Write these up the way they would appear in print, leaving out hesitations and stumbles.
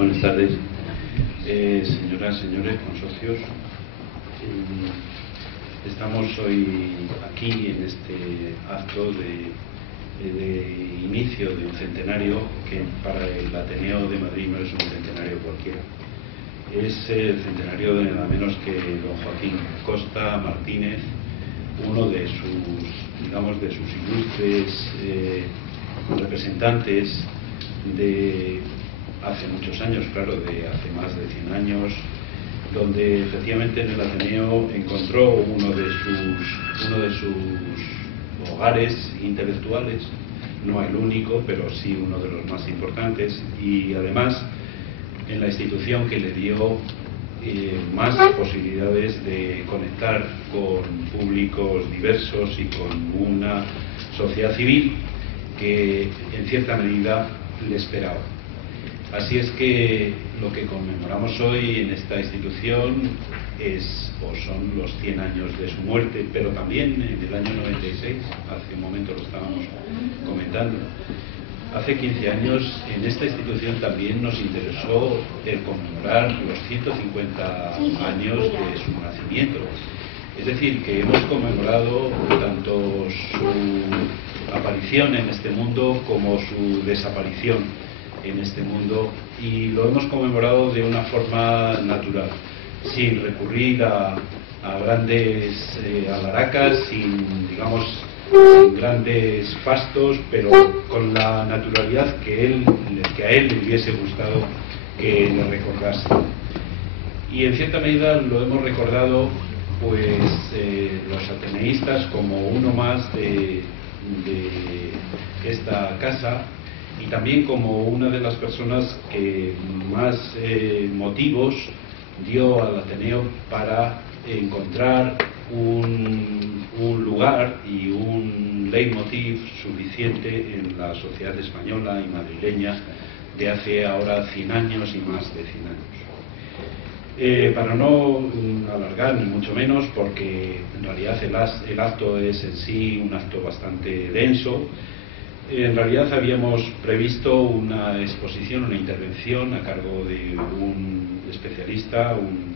Buenas tardes, señoras, señores, consocios. Estamos hoy aquí en este acto de inicio de un centenario que para el Ateneo de Madrid no es un centenario cualquiera. Es el centenario de nada menos que don Joaquín Costa Martínez, uno de sus ilustres representantes de hace muchos años, claro, de hace más de 100 años, donde efectivamente en el Ateneo encontró uno de sus hogares intelectuales, no el único, pero sí uno de los más importantes, y además en la institución que le dio más posibilidades de conectar con públicos diversos y con una sociedad civil que en cierta medida le esperaba. Así es que lo que conmemoramos hoy en esta institución son los 100 años de su muerte, pero también en el año 96, hace un momento lo estábamos comentando. Hace 15 años en esta institución también nos interesó el conmemorar los 150 años de su nacimiento. Es decir, que hemos conmemorado tanto su aparición en este mundo como su desaparición en este mundo, y lo hemos conmemorado de una forma natural, sin recurrir a grandes alharacas, sin grandes fastos, pero con la naturalidad que a él le hubiese gustado que le recordase. Y en cierta medida lo hemos recordado pues los ateneístas como uno más de esta casa, y también como una de las personas que más motivos dio al Ateneo para encontrar un lugar y un leitmotiv suficiente en la sociedad española y madrileña de hace ahora 100 años y más de 100 años. Para no alargar ni mucho menos, porque en realidad el acto es en sí un acto bastante denso. En realidad habíamos previsto una exposición, una intervención a cargo de un especialista, un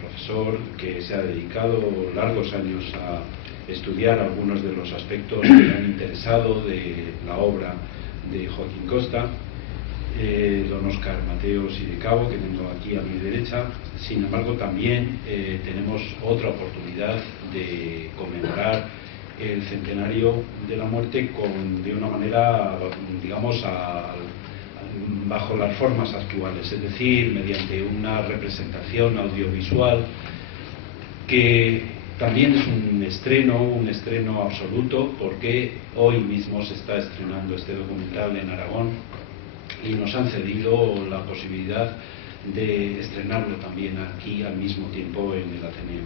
profesor que se ha dedicado largos años a estudiar algunos de los aspectos que le han interesado de la obra de Joaquín Costa, don Óscar Mateos y de Cabo, que tengo aquí a mi derecha. Sin embargo, también tenemos otra oportunidad de conmemorar el centenario de la muerte de una manera, digamos, bajo las formas actuales, es decir, mediante una representación audiovisual que también es un estreno absoluto, porque hoy mismo se está estrenando este documental en Aragón y nos han cedido la posibilidad de estrenarlo también aquí al mismo tiempo en el Ateneo.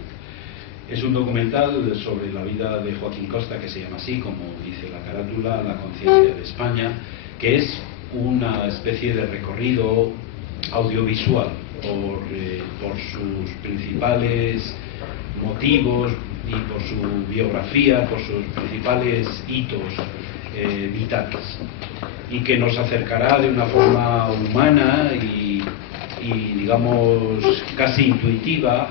Es un documental sobre la vida de Joaquín Costa, que se llama así, como dice la carátula, La conciencia de España, que es una especie de recorrido audiovisual por sus principales motivos y por su biografía, por sus principales hitos vitales, y que nos acercará de una forma humana y digamos casi intuitiva,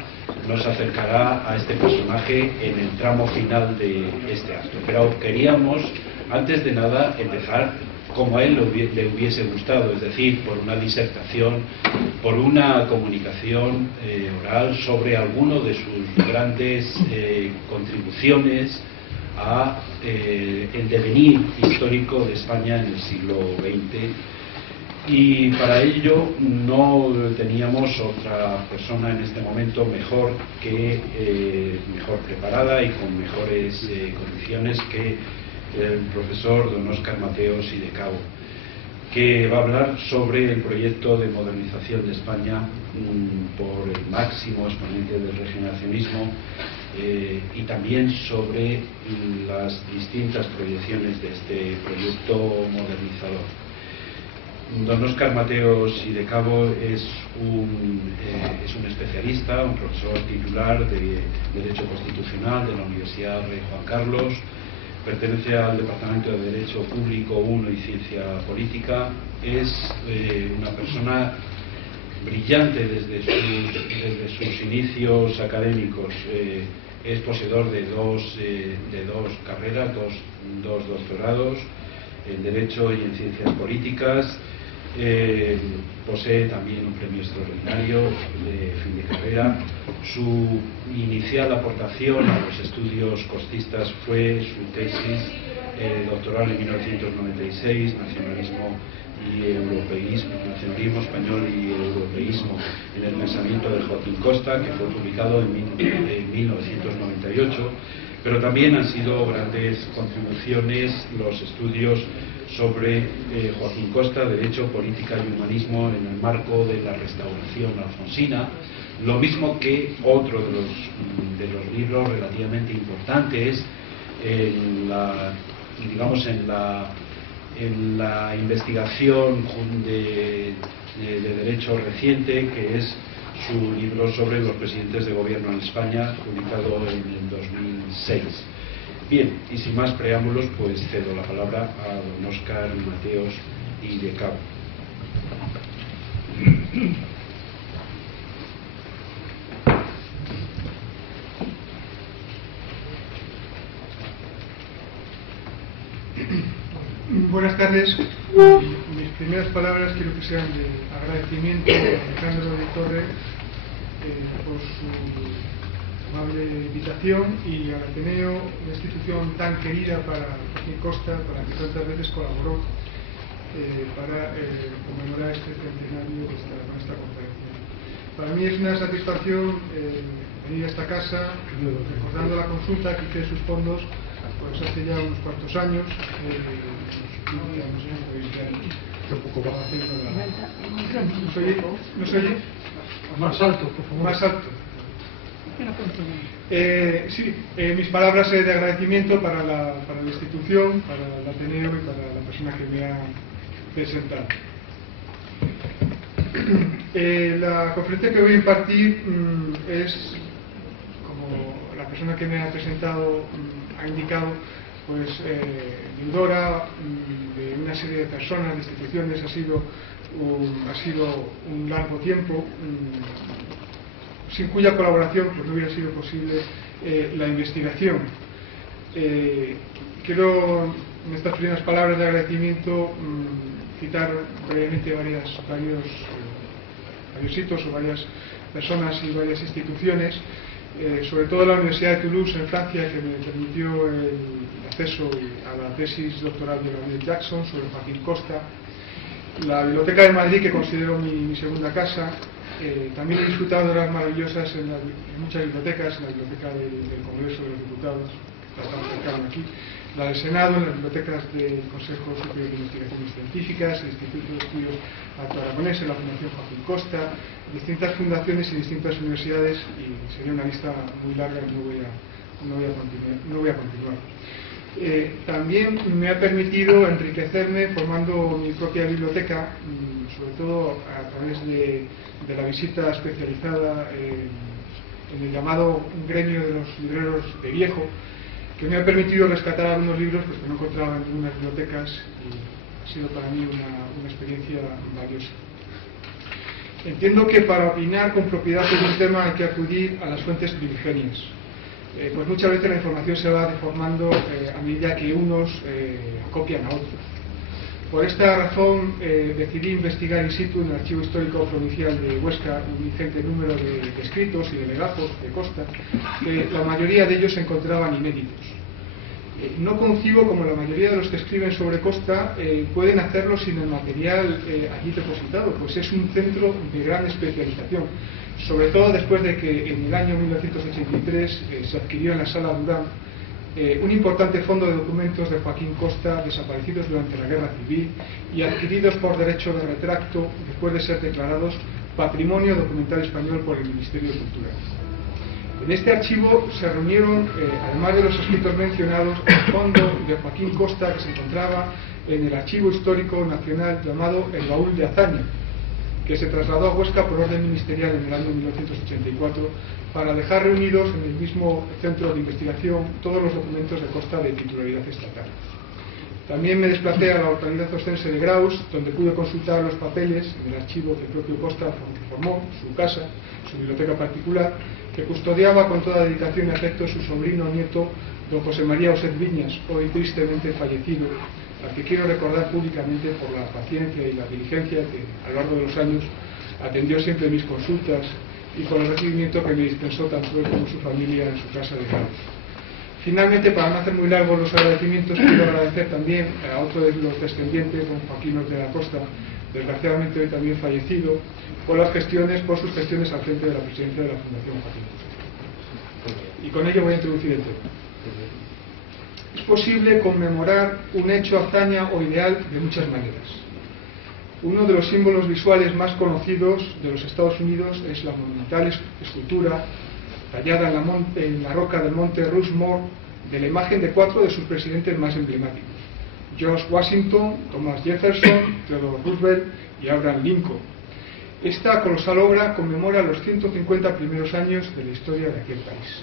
nos acercará a este personaje en el tramo final de este acto. Pero queríamos, antes de nada, empezar como a él le hubiese gustado, es decir, por una disertación, por una comunicación oral sobre alguno de sus grandes contribuciones a el devenir histórico de España en el siglo XX. Y para ello no teníamos otra persona en este momento mejor preparada y con mejores condiciones que el profesor don Óscar Mateos y de Cabo, que va a hablar sobre el proyecto de modernización de España por el máximo exponente del regeneracionismo, y también sobre las distintas proyecciones de este proyecto modernizador. Don Óscar Mateos y de Cabo es un especialista, un profesor titular de Derecho Constitucional de la Universidad Rey Juan Carlos, pertenece al Departamento de Derecho Público 1 y Ciencia Política. Es una persona brillante desde sus inicios académicos. Es poseedor de dos carreras, dos doctorados en Derecho y en Ciencias Políticas. Posee también un premio extraordinario de fin de carrera. Su inicial aportación a los estudios costistas fue su tesis doctoral en 1996, Nacionalismo español y europeísmo en el pensamiento de Joaquín Costa, que fue publicado en 1998, pero también han sido grandes contribuciones los estudios sobre Joaquín Costa, Derecho, Política y Humanismo en el marco de la Restauración alfonsina, lo mismo que otro de los libros relativamente importantes en la investigación de derecho reciente, que es su libro sobre los presidentes de gobierno en España, publicado en el 2006. Bien, y sin más preámbulos, pues cedo la palabra a don Óscar Mateos y de Cabo. Buenas tardes. Mis primeras palabras quiero que sean de agradecimiento a Alejandro de Torre por su amable invitación, y al Ateneo, una institución tan querida para Joaquín Costa, para que tantas veces colaboró para conmemorar este centenario de esta conferencia. Para mí es una satisfacción venir a esta casa recordando la consulta que hice de sus fondos pues hace ya unos cuantos años, ¿No se oye? Más alto, por favor. Más alto. Mis palabras de agradecimiento para la institución, para el Ateneo y para la persona que me ha presentado. La conferencia que voy a impartir es, como la persona que me ha presentado ha indicado, pues deudora de una serie de personas, de instituciones. Ha sido un largo tiempo sin cuya colaboración pues no hubiera sido posible la investigación. Quiero en estas primeras palabras de agradecimiento citar brevemente varios hitos o varias personas y varias instituciones, sobre todo la Universidad de Toulouse en Francia, que me permitió el acceso a la tesis doctoral de Gabriel Jackson sobre Joaquín Costa, la Biblioteca de Madrid, que considero mi segunda casa. También he disfrutado de horas maravillosas en muchas bibliotecas, en la Biblioteca del Congreso de los Diputados, que está tan cercana aquí, la del Senado, en las bibliotecas del Consejo Superior de Investigaciones Científicas, el Instituto de Estudios Alto Aragonés, la Fundación Joaquín Costa, distintas fundaciones y distintas universidades, y sería una lista muy larga y no voy a continuar. También me ha permitido enriquecerme formando mi propia biblioteca, sobre todo a través de la visita especializada en el llamado gremio de los libreros de viejo, que me ha permitido rescatar algunos libros pues, que no encontraba en ninguna bibliotecas, y ha sido para mí una experiencia valiosa. Entiendo que para opinar con propiedad sobre un tema hay que acudir a las fuentes primigenias. Pues muchas veces la información se va deformando a medida que unos copian a otros. Por esta razón decidí investigar in situ en el Archivo Histórico Provincial de Huesca un ingente número de escritos y de legajos de Costa, que la mayoría de ellos se encontraban inéditos. No concibo como la mayoría de los que escriben sobre Costa pueden hacerlo sin el material allí depositado, pues es un centro de gran especialización, sobre todo después de que en el año 1983 se adquirió en la Sala Durán un importante fondo de documentos de Joaquín Costa desaparecidos durante la Guerra Civil y adquiridos por derecho de retracto después de ser declarados Patrimonio Documental Español por el Ministerio de Cultura. En este archivo se reunieron, además de los escritos mencionados, el fondo de Joaquín Costa, que se encontraba en el Archivo Histórico Nacional llamado El Baúl de Azaña, que se trasladó a Huesca por orden ministerial en el año 1984 para dejar reunidos en el mismo centro de investigación todos los documentos de Costa de titularidad estatal. También me desplacé a la localidad ostense de Graus, donde pude consultar los papeles en el archivo que el propio Costa formó, su casa, su biblioteca particular, que custodiaba con toda dedicación y afecto su sobrino nieto, don José María Oset Viñas, hoy tristemente fallecido, al que quiero recordar públicamente por la paciencia y la diligencia que a lo largo de los años atendió siempre mis consultas y con el recibimiento que me dispensó tanto él como su familia en su casa de Graus. Finalmente, para no hacer muy largos los agradecimientos, quiero agradecer también a otro de los descendientes, don Joaquín Ortega de la Costa, desgraciadamente hoy también fallecido, por sus gestiones al frente de la presidencia de la Fundación Joaquín Costa. Y con ello voy a introducir el tema. Es posible conmemorar un hecho, hazaña o ideal de muchas maneras. Uno de los símbolos visuales más conocidos de los Estados Unidos es la monumental escultura tallada en la roca del monte Rushmore de la imagen de 4 de sus presidentes más emblemáticos: George Washington, Thomas Jefferson, Theodore Roosevelt y Abraham Lincoln. Esta colosal obra conmemora los 150 primeros años de la historia de aquel país.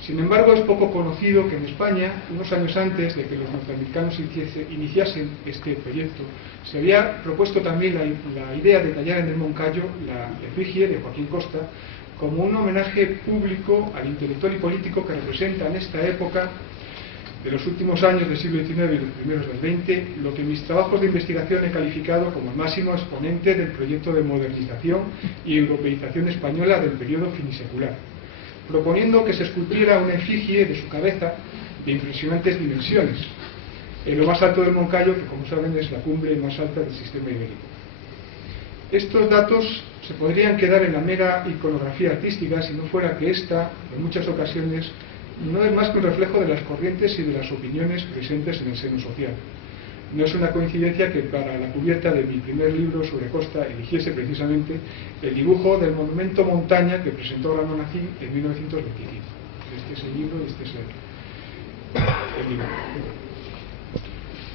Sin embargo, es poco conocido que en España, unos años antes de que los norteamericanos iniciasen este proyecto, se había propuesto también la idea de tallar en el Moncayo la efigie de Joaquín Costa como un homenaje público al intelectual y político que representa en esta época de los últimos años del siglo XIX y los primeros del XX, lo que en mis trabajos de investigación he calificado como el máximo exponente del proyecto de modernización y europeización española del periodo finisecular, proponiendo que se esculpiera una efigie de su cabeza de impresionantes dimensiones, en lo más alto del Moncayo, que como saben es la cumbre más alta del sistema ibérico. Estos datos se podrían quedar en la mera iconografía artística si no fuera que esta, en muchas ocasiones, no es más que un reflejo de las corrientes y de las opiniones presentes en el seno social. No es una coincidencia que para la cubierta de mi primer libro sobre Costa eligiese precisamente el dibujo del monumento montaña que presentó Ramón Acín en 1925. Este es el libro y este es el libro.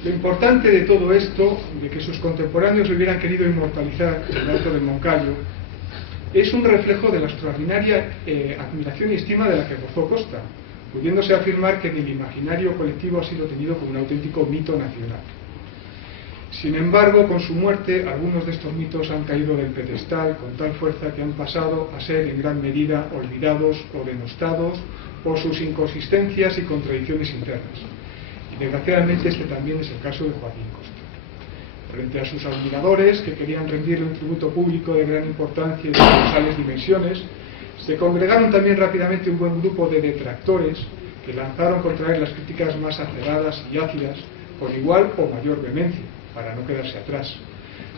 Lo importante de todo esto, de que sus contemporáneos hubieran querido inmortalizar el Alto del Moncayo, es un reflejo de la extraordinaria admiración y estima de la que gozó Costa, pudiéndose afirmar que en el imaginario colectivo ha sido tenido como un auténtico mito nacional. Sin embargo, con su muerte, algunos de estos mitos han caído del pedestal con tal fuerza que han pasado a ser en gran medida olvidados o denostados por sus inconsistencias y contradicciones internas. Y desgraciadamente este también es el caso de Joaquín Costa. Frente a sus admiradores, que querían rendirle un tributo público de gran importancia y de colosales dimensiones, se congregaron también rápidamente un buen grupo de detractores que lanzaron contra él las críticas más aceradas y ácidas, con igual o mayor vehemencia, para no quedarse atrás.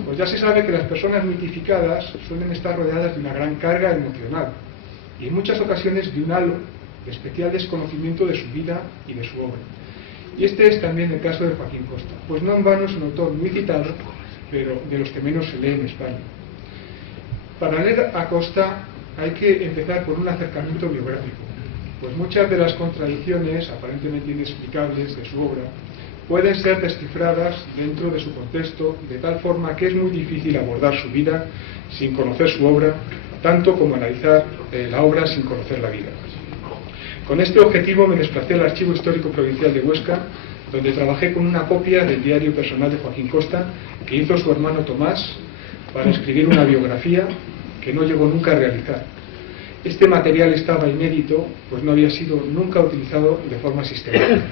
Pues ya se sabe que las personas mitificadas suelen estar rodeadas de una gran carga emocional y en muchas ocasiones de un halo de especial desconocimiento de su vida y de su obra. Y este es también el caso de Joaquín Costa, pues no en vano es un autor muy citado, pero de los que menos se lee en España. Para leer a Costa hay que empezar por un acercamiento biográfico, pues muchas de las contradicciones aparentemente inexplicables de su obra pueden ser descifradas dentro de su contexto, de tal forma que es muy difícil abordar su vida sin conocer su obra, tanto como analizar la obra sin conocer la vida. Con este objetivo me desplacé al Archivo Histórico Provincial de Huesca, donde trabajé con una copia del diario personal de Joaquín Costa que hizo su hermano Tomás para escribir una biografía que no llegó nunca a realizar. Este material estaba inédito, pues no había sido nunca utilizado de forma sistemática.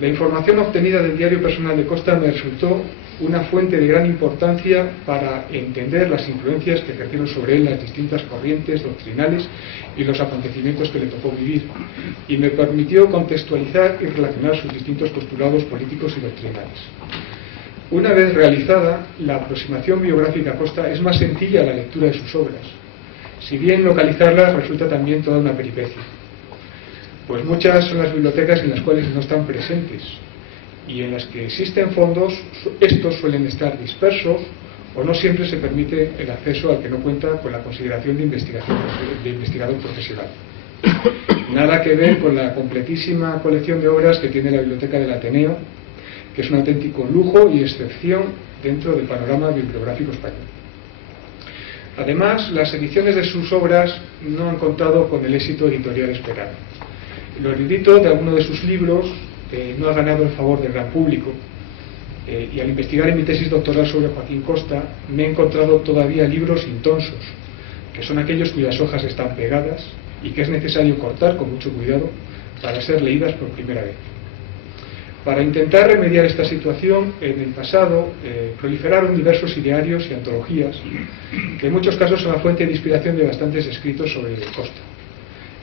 La información obtenida del diario personal de Costa me resultó una fuente de gran importancia para entender las influencias que ejercieron sobre él las distintas corrientes doctrinales y los acontecimientos que le tocó vivir, y me permitió contextualizar y relacionar sus distintos postulados políticos y doctrinales. Una vez realizada, la aproximación biográfica a Costa es más sencilla a la lectura de sus obras, si bien localizarlas resulta también toda una peripecia, pues muchas son las bibliotecas en las cuales no están presentes, y en las que existen fondos, estos suelen estar dispersos o no siempre se permite el acceso al que no cuenta con la consideración de investigador profesional. Nada que ver con la completísima colección de obras que tiene la Biblioteca del Ateneo, que es un auténtico lujo y excepción dentro del panorama bibliográfico español. Además, las ediciones de sus obras no han contado con el éxito editorial esperado. Lo erudito de alguno de sus libros no ha ganado el favor del gran público, y al investigar en mi tesis doctoral sobre Joaquín Costa me he encontrado todavía libros intonsos, que son aquellos cuyas hojas están pegadas y que es necesario cortar con mucho cuidado para ser leídas por primera vez. Para intentar remediar esta situación, en el pasado proliferaron diversos idearios y antologías que en muchos casos son la fuente de inspiración de bastantes escritos sobre Costa.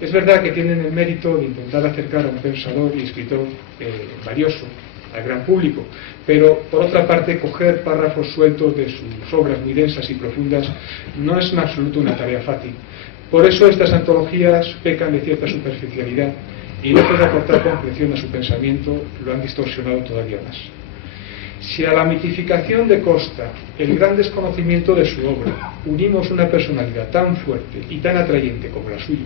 Es verdad que tienen el mérito de intentar acercar a un pensador y escritor valioso al gran público, pero por otra parte coger párrafos sueltos de sus obras muy densas y profundas no es en absoluto una tarea fácil. Por eso estas antologías pecan de cierta superficialidad y lejos de aportar concreción a su pensamiento lo han distorsionado todavía más. Si a la mitificación de Costa, el gran desconocimiento de su obra, unimos una personalidad tan fuerte y tan atrayente como la suya,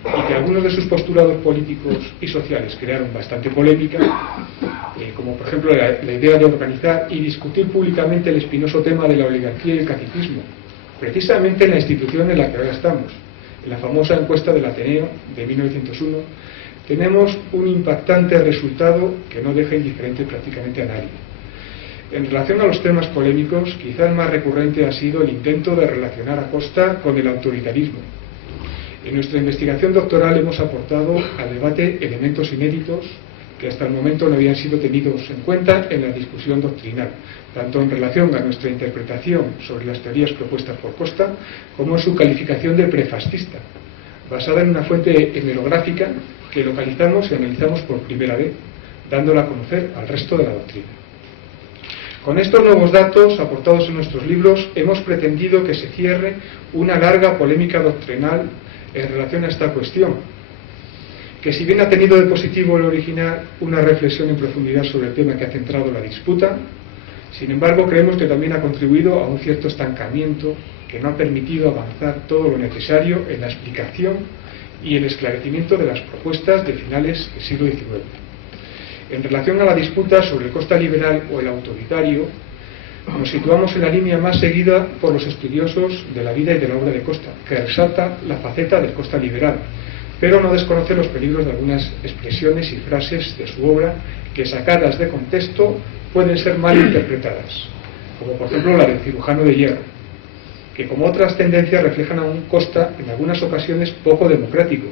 y que algunos de sus postulados políticos y sociales crearon bastante polémica, como por ejemplo la idea de organizar y discutir públicamente el espinoso tema de la oligarquía y el caciquismo, precisamente en la institución en la que ahora estamos, en la famosa encuesta del Ateneo de 1901, tenemos un impactante resultado que no deja indiferente prácticamente a nadie. En relación a los temas polémicos, quizá el más recurrente ha sido el intento de relacionar a Costa con el autoritarismo. En nuestra investigación doctoral hemos aportado al debate elementos inéditos que hasta el momento no habían sido tenidos en cuenta en la discusión doctrinal, tanto en relación a nuestra interpretación sobre las teorías propuestas por Costa, como en su calificación de prefascista, basada en una fuente hemerográfica que localizamos y analizamos por primera vez, dándola a conocer al resto de la doctrina. Con estos nuevos datos aportados en nuestros libros hemos pretendido que se cierre una larga polémica doctrinal en relación a esta cuestión, que si bien ha tenido de positivo el original una reflexión en profundidad sobre el tema que ha centrado la disputa, sin embargo creemos que también ha contribuido a un cierto estancamiento que no ha permitido avanzar todo lo necesario en la explicación y el esclarecimiento de las propuestas de finales del siglo XIX. En relación a la disputa sobre el Costa liberal o el autoritario, nos situamos en la línea más seguida por los estudiosos de la vida y de la obra de Costa, que resalta la faceta del Costa liberal, pero no desconoce los peligros de algunas expresiones y frases de su obra que, sacadas de contexto, pueden ser mal interpretadas, como por ejemplo la del cirujano de hierro, que como otras tendencias reflejan a un Costa en algunas ocasiones poco democrático,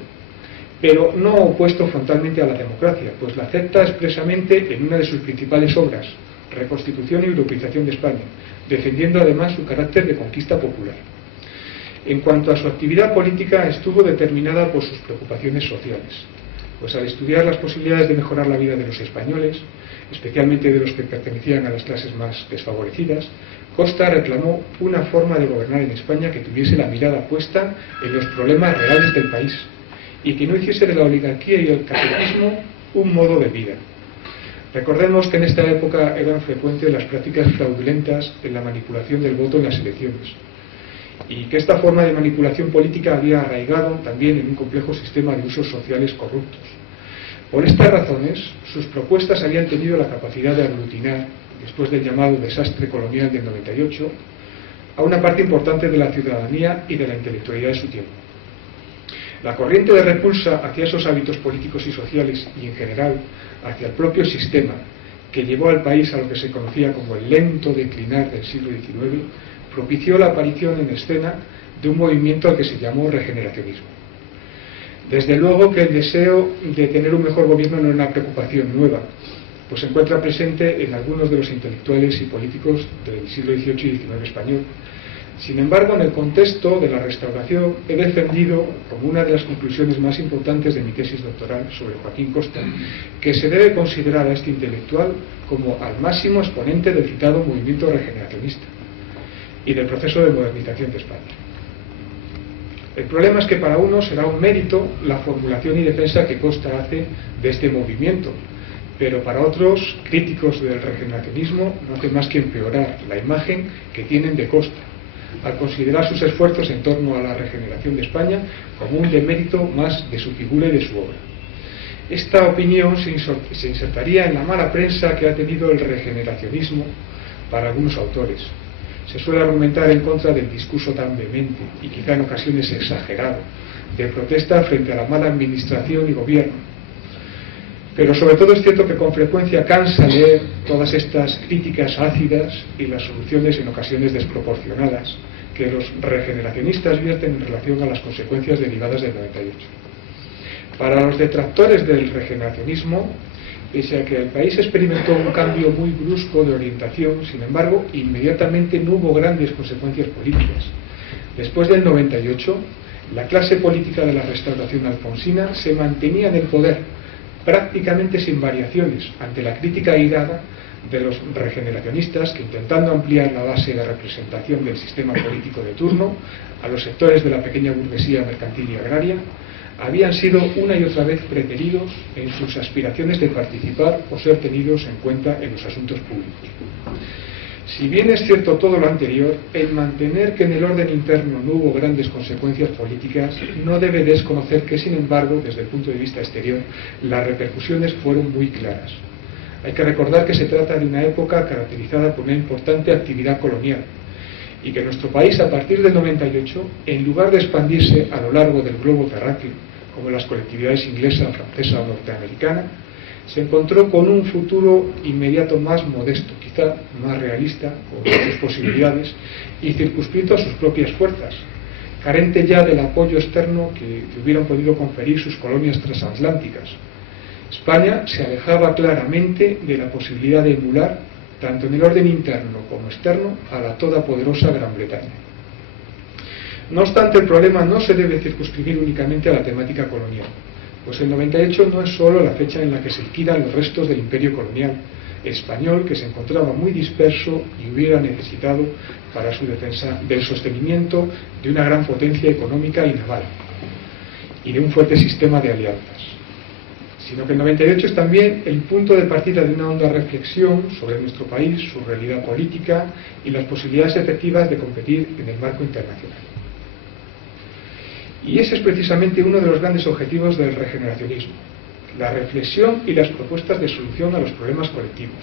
pero no opuesto frontalmente a la democracia, pues la acepta expresamente en una de sus principales obras, Reconstitución y Europeización de España, defendiendo además su carácter de conquista popular. En cuanto a su actividad política, estuvo determinada por sus preocupaciones sociales, pues al estudiar las posibilidades de mejorar la vida de los españoles, especialmente de los que pertenecían a las clases más desfavorecidas, Costa reclamó una forma de gobernar en España que tuviese la mirada puesta en los problemas reales del país y que no hiciese de la oligarquía y el caciquismo un modo de vida. Recordemos que en esta época eran frecuentes las prácticas fraudulentas en la manipulación del voto en las elecciones, y que esta forma de manipulación política había arraigado también en un complejo sistema de usos sociales corruptos. Por estas razones, sus propuestas habían tenido la capacidad de aglutinar, después del llamado desastre colonial del 98, a una parte importante de la ciudadanía y de la intelectualidad de su tiempo. La corriente de repulsa hacia esos hábitos políticos y sociales, y en general hacia el propio sistema que llevó al país a lo que se conocía como el lento declinar del siglo XIX, propició la aparición en escena de un movimiento al que se llamó regeneracionismo. Desde luego que el deseo de tener un mejor gobierno no es una preocupación nueva, pues se encuentra presente en algunos de los intelectuales y políticos del siglo XVIII y XIX español. Sin embargo, en el contexto de la Restauración he defendido como una de las conclusiones más importantes de mi tesis doctoral sobre Joaquín Costa, que se debe considerar a este intelectual como al máximo exponente del citado movimiento regeneracionista y del proceso de modernización de España. El problema es que para unos será un mérito la formulación y defensa que Costa hace de este movimiento, pero para otros críticos del regeneracionismo no hace más que empeorar la imagen que tienen de Costa, al considerar sus esfuerzos en torno a la regeneración de España como un demérito más de su figura y de su obra. Esta opinión se insertaría en la mala prensa que ha tenido el regeneracionismo para algunos autores, se suele argumentar en contra del discurso tan vehemente y quizá en ocasiones exagerado de protesta frente a la mala administración y gobierno. Pero sobre todo es cierto que con frecuencia cansa leer todas estas críticas ácidas y las soluciones en ocasiones desproporcionadas que los regeneracionistas vierten en relación a las consecuencias derivadas del 98. Para los detractores del regeneracionismo, pese a que el país experimentó un cambio muy brusco de orientación, sin embargo, inmediatamente no hubo grandes consecuencias políticas. Después del 98, la clase política de la restauración alfonsina se mantenía en el poder, prácticamente sin variaciones, ante la crítica airada de los regeneracionistas que, intentando ampliar la base de representación del sistema político de turno a los sectores de la pequeña burguesía mercantil y agraria, habían sido una y otra vez preteridos en sus aspiraciones de participar o ser tenidos en cuenta en los asuntos públicos. Si bien es cierto todo lo anterior, el mantener que en el orden interno no hubo grandes consecuencias políticas no debe desconocer que, sin embargo, desde el punto de vista exterior, las repercusiones fueron muy claras. Hay que recordar que se trata de una época caracterizada por una importante actividad colonial y que nuestro país, a partir del 98, en lugar de expandirse a lo largo del globo terráqueo, como las colectividades inglesa, francesa o norteamericana, se encontró con un futuro inmediato más modesto, quizá más realista, con sus posibilidades, y circunscrito a sus propias fuerzas, carente ya del apoyo externo que hubieran podido conferir sus colonias transatlánticas. España se alejaba claramente de la posibilidad de emular, tanto en el orden interno como externo, a la todopoderosa Gran Bretaña. No obstante, el problema no se debe circunscribir únicamente a la temática colonial, pues el 98 no es solo la fecha en la que se liquidan los restos del imperio colonial español, que se encontraba muy disperso y hubiera necesitado para su defensa del sostenimiento de una gran potencia económica y naval y de un fuerte sistema de alianzas, sino que el 98 es también el punto de partida de una honda reflexión sobre nuestro país, su realidad política y las posibilidades efectivas de competir en el marco internacional. Y ese es precisamente uno de los grandes objetivos del regeneracionismo, la reflexión y las propuestas de solución a los problemas colectivos.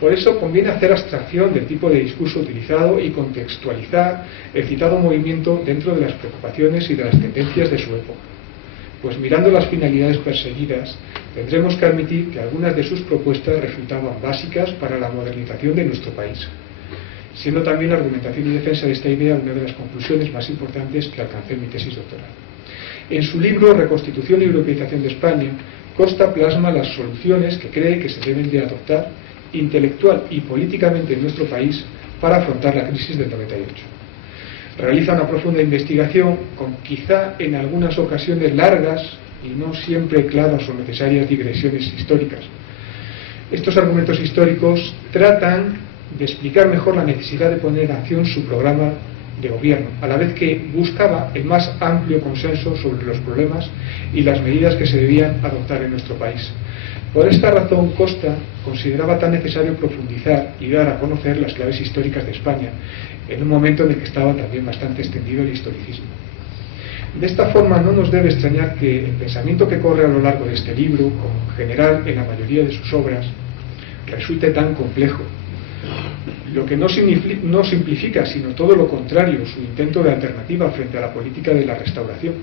Por eso conviene hacer abstracción del tipo de discurso utilizado y contextualizar el citado movimiento dentro de las preocupaciones y de las tendencias de su época. Pues mirando las finalidades perseguidas, tendremos que admitir que algunas de sus propuestas resultaban básicas para la modernización de nuestro país, siendo también la argumentación y defensa de esta idea una de las conclusiones más importantes que alcancé en mi tesis doctoral. En su libro Reconstitución y Europeización de España, Costa plasma las soluciones que cree que se deben de adoptar intelectual y políticamente en nuestro país para afrontar la crisis del 98. Realiza una profunda investigación con quizá en algunas ocasiones largas y no siempre claras o necesarias digresiones históricas. Estos argumentos históricos tratan de explicar mejor la necesidad de poner en acción su programa de gobierno, a la vez que buscaba el más amplio consenso sobre los problemas y las medidas que se debían adoptar en nuestro país. Por esta razón, Costa consideraba tan necesario profundizar y dar a conocer las claves históricas de España, en un momento en el que estaba también bastante extendido el historicismo. De esta forma, no nos debe extrañar que el pensamiento que corre a lo largo de este libro, como en general en la mayoría de sus obras, resulte tan complejo, lo que no simplifica, sino todo lo contrario, su intento de alternativa frente a la política de la restauración.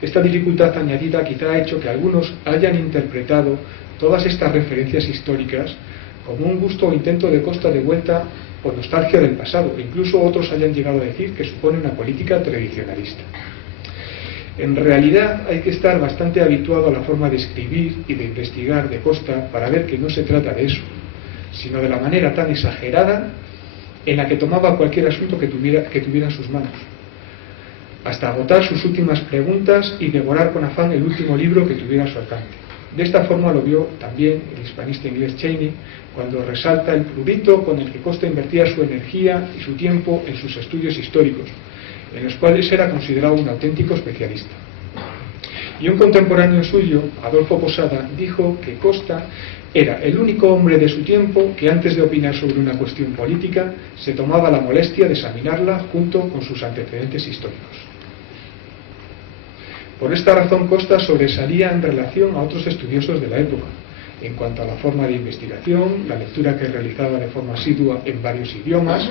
Esta dificultad añadida quizá ha hecho que algunos hayan interpretado todas estas referencias históricas como un gusto o intento de Costa de vuelta o nostalgia del pasado, e incluso otros hayan llegado a decir que supone una política tradicionalista. En realidad hay que estar bastante habituado a la forma de escribir y de investigar de Costa para ver que no se trata de eso, sino de la manera tan exagerada en la que tomaba cualquier asunto que tuviera en sus manos, hasta agotar sus últimas preguntas y devorar con afán el último libro que tuviera a su alcance. De esta forma lo vio también el hispanista inglés Cheney, cuando resalta el prurito con el que Costa invertía su energía y su tiempo en sus estudios históricos, en los cuales era considerado un auténtico especialista. Y un contemporáneo suyo, Adolfo Posada, dijo que Costa era el único hombre de su tiempo que, antes de opinar sobre una cuestión política, se tomaba la molestia de examinarla junto con sus antecedentes históricos. Por esta razón, Costa sobresalía en relación a otros estudiosos de la época, en cuanto a la forma de investigación, la lectura que realizaba de forma asidua en varios idiomas,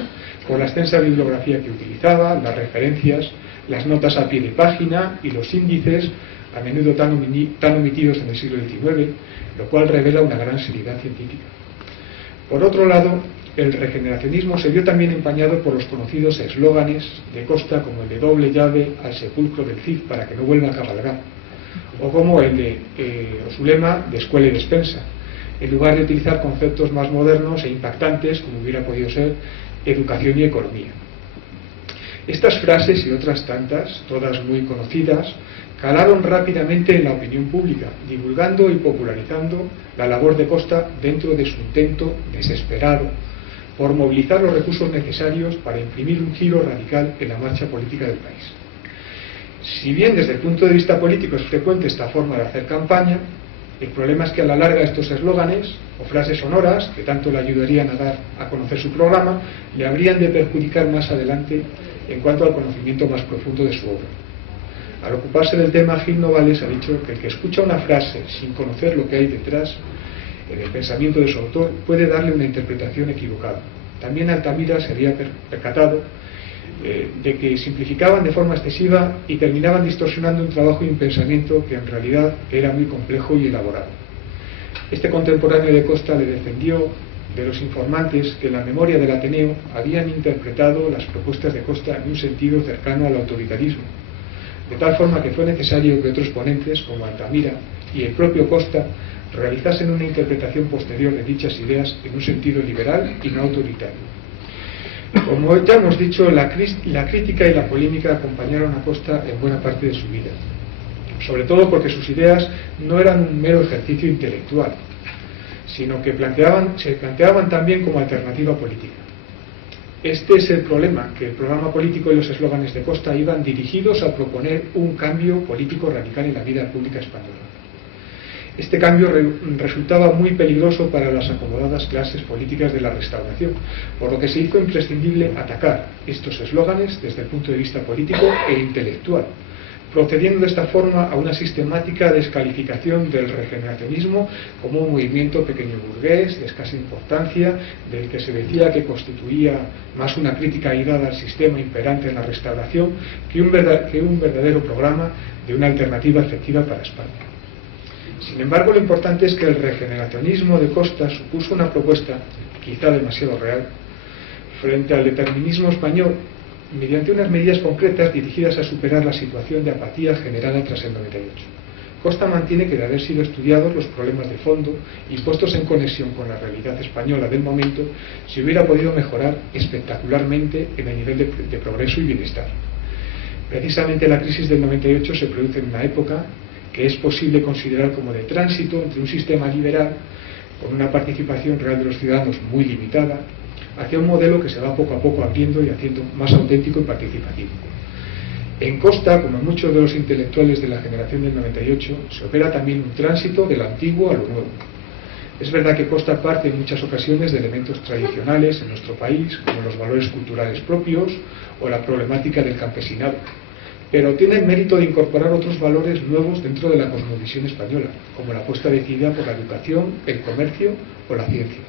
por la extensa bibliografía que utilizaba, las referencias, las notas a pie de página y los índices, a menudo tan omitidos en el siglo XIX, lo cual revela una gran seriedad científica. Por otro lado, el regeneracionismo se vio también empañado por los conocidos eslóganes de Costa, como el de doble llave al sepulcro del Cid para que no vuelva a cabalgar, o como el de su lema de escuela y despensa, en lugar de utilizar conceptos más modernos e impactantes como hubiera podido ser educación y economía. Estas frases y otras tantas, todas muy conocidas, calaron rápidamente en la opinión pública, divulgando y popularizando la labor de Costa dentro de su intento desesperado por movilizar los recursos necesarios para imprimir un giro radical en la marcha política del país. Si bien desde el punto de vista político es frecuente esta forma de hacer campaña, el problema es que a la larga estos eslóganes o frases sonoras, que tanto le ayudarían a dar a conocer su programa, le habrían de perjudicar más adelante en cuanto al conocimiento más profundo de su obra. Al ocuparse del tema, Gil Novales ha dicho que el que escucha una frase sin conocer lo que hay detrás en el pensamiento de su autor puede darle una interpretación equivocada. También Altamira se había percatado de que simplificaban de forma excesiva y terminaban distorsionando un trabajo y un pensamiento que en realidad era muy complejo y elaborado. Este contemporáneo de Costa le defendió de los informantes que en la memoria del Ateneo habían interpretado las propuestas de Costa en un sentido cercano al autoritarismo, de tal forma que fue necesario que otros ponentes, como Altamira y el propio Costa, realizasen una interpretación posterior de dichas ideas en un sentido liberal y no autoritario. Como ya hemos dicho, la crítica y la polémica acompañaron a Costa en buena parte de su vida, sobre todo porque sus ideas no eran un mero ejercicio intelectual, sino que se planteaban también como alternativa política. Este es el problema, que el programa político y los eslóganes de Costa iban dirigidos a proponer un cambio político radical en la vida pública española. Este cambio resultaba muy peligroso para las acomodadas clases políticas de la Restauración, por lo que se hizo imprescindible atacar estos eslóganes desde el punto de vista político e intelectual, procediendo de esta forma a una sistemática descalificación del regeneracionismo como un movimiento pequeño burgués, de escasa importancia, del que se decía que constituía más una crítica airada al sistema imperante en la Restauración que un verdadero programa de una alternativa efectiva para España. Sin embargo, lo importante es que el regeneracionismo de Costa supuso una propuesta, quizá demasiado real, frente al determinismo español, mediante unas medidas concretas dirigidas a superar la situación de apatía generada tras el 98. Costa mantiene que de haber sido estudiados los problemas de fondo y puestos en conexión con la realidad española del momento, se hubiera podido mejorar espectacularmente en el nivel de progreso y bienestar. Precisamente la crisis del 98 se produce en una época que es posible considerar como de tránsito entre un sistema liberal, con una participación real de los ciudadanos muy limitada, hacia un modelo que se va poco a poco abriendo y haciendo más auténtico y participativo. En Costa, como en muchos de los intelectuales de la generación del 98, se opera también un tránsito de lo antiguo a lo nuevo. Es verdad que Costa parte en muchas ocasiones de elementos tradicionales en nuestro país, como los valores culturales propios o la problemática del campesinado, pero tiene el mérito de incorporar otros valores nuevos dentro de la cosmovisión española, como la apuesta decidida por la educación, el comercio o la ciencia.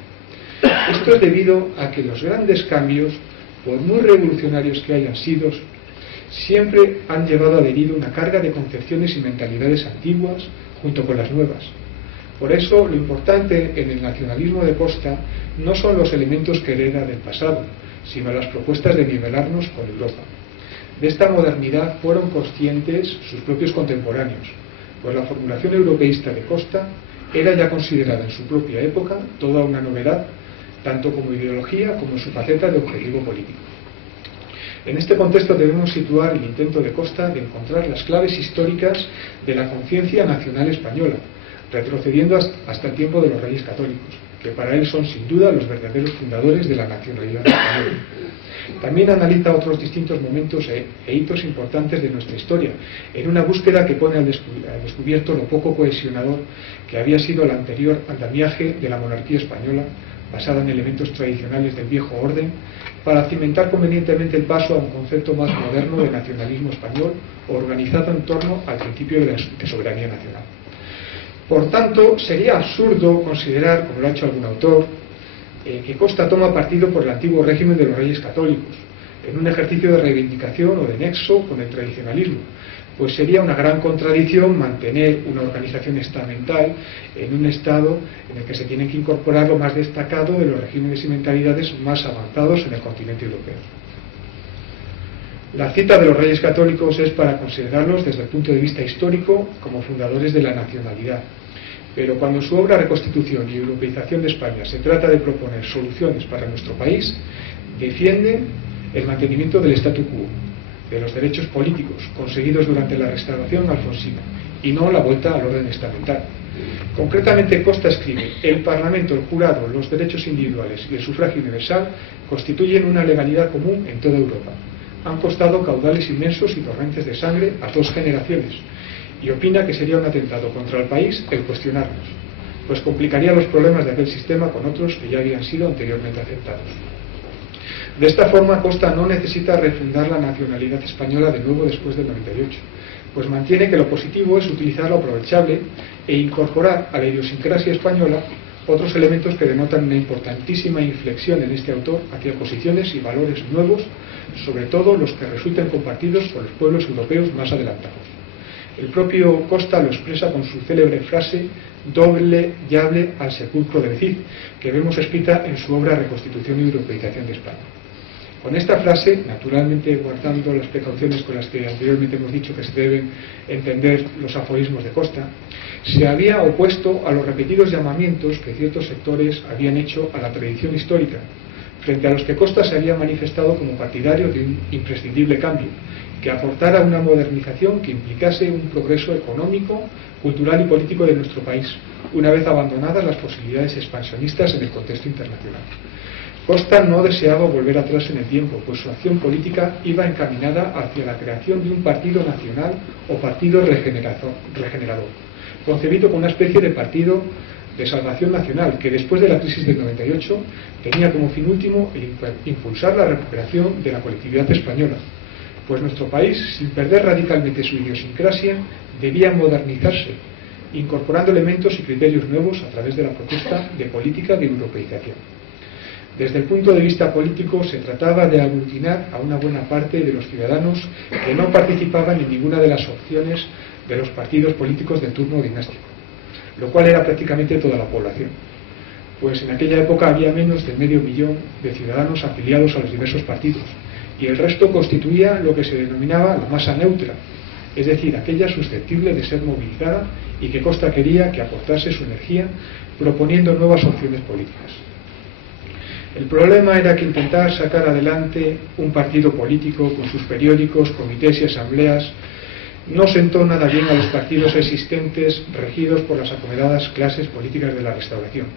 Esto es debido a que los grandes cambios, por muy revolucionarios que hayan sido, siempre han llevado adherido una carga de concepciones y mentalidades antiguas junto con las nuevas. Por eso, lo importante en el nacionalismo de Costa no son los elementos que hereda del pasado, sino las propuestas de nivelarnos con Europa. De esta modernidad fueron conscientes sus propios contemporáneos, pues la formulación europeísta de Costa era ya considerada en su propia época toda una novedad, tanto como ideología como en su faceta de objetivo político. En este contexto debemos situar el intento de Costa de encontrar las claves históricas de la conciencia nacional española, retrocediendo hasta el tiempo de los Reyes Católicos, que para él son sin duda los verdaderos fundadores de la nacionalidad española. También analiza otros distintos momentos e hitos importantes de nuestra historia, en una búsqueda que pone al descubierto lo poco cohesionador que había sido el anterior andamiaje de la monarquía española, basada en elementos tradicionales del viejo orden, para cimentar convenientemente el paso a un concepto más moderno de nacionalismo español, organizado en torno al principio de soberanía nacional. Por tanto, sería absurdo considerar, como lo ha hecho algún autor, que Costa toma partido por el antiguo régimen de los reyes católicos, en un ejercicio de reivindicación o de nexo con el tradicionalismo, pues sería una gran contradicción mantener una organización estamental en un estado en el que se tiene que incorporar lo más destacado de los regímenes y mentalidades más avanzados en el continente europeo. La cita de los reyes católicos es para considerarlos desde el punto de vista histórico como fundadores de la nacionalidad, pero cuando su obra Reconstitución y Europeización de España se trata de proponer soluciones para nuestro país, defienden el mantenimiento del statu quo, de los derechos políticos conseguidos durante la restauración alfonsina, y no la vuelta al orden estamental. Concretamente, Costa escribe: el Parlamento, el jurado, los derechos individuales y el sufragio universal constituyen una legalidad común en toda Europa. Han costado caudales inmensos y torrentes de sangre a 2 generaciones, y opina que sería un atentado contra el país el cuestionarlos, pues complicaría los problemas de aquel sistema con otros que ya habían sido anteriormente aceptados. De esta forma, Costa no necesita refundar la nacionalidad española de nuevo después del 98, pues mantiene que lo positivo es utilizar lo aprovechable e incorporar a la idiosincrasia española otros elementos que denotan una importantísima inflexión en este autor hacia posiciones y valores nuevos, sobre todo los que resulten compartidos por los pueblos europeos más adelantados. El propio Costa lo expresa con su célebre frase «doble llave al sepulcro del Cid», que vemos escrita en su obra Reconstitución y Europeización de España. Con esta frase, naturalmente guardando las precauciones con las que anteriormente hemos dicho que se deben entender los aforismos de Costa, se había opuesto a los repetidos llamamientos que ciertos sectores habían hecho a la tradición histórica, frente a los que Costa se había manifestado como partidario de un imprescindible cambio, que aportara una modernización que implicase un progreso económico, cultural y político de nuestro país, una vez abandonadas las posibilidades expansionistas en el contexto internacional. Costa no deseaba volver atrás en el tiempo, pues su acción política iba encaminada hacia la creación de un partido nacional o partido regenerador, concebido como una especie de partido de salvación nacional, que después de la crisis del 98 tenía como fin último el impulsar la recuperación de la colectividad española, pues nuestro país, sin perder radicalmente su idiosincrasia, debía modernizarse, incorporando elementos y criterios nuevos a través de la propuesta de política de europeización. Desde el punto de vista político, se trataba de aglutinar a una buena parte de los ciudadanos que no participaban en ninguna de las opciones de los partidos políticos del turno dinástico, lo cual era prácticamente toda la población, pues en aquella época había menos de medio millón de ciudadanos afiliados a los diversos partidos, y el resto constituía lo que se denominaba la masa neutra, es decir, aquella susceptible de ser movilizada y que Costa quería que aportase su energía proponiendo nuevas opciones políticas. El problema era que intentar sacar adelante un partido político con sus periódicos, comités y asambleas no sentó nada bien a los partidos existentes regidos por las acomodadas clases políticas de la Restauración.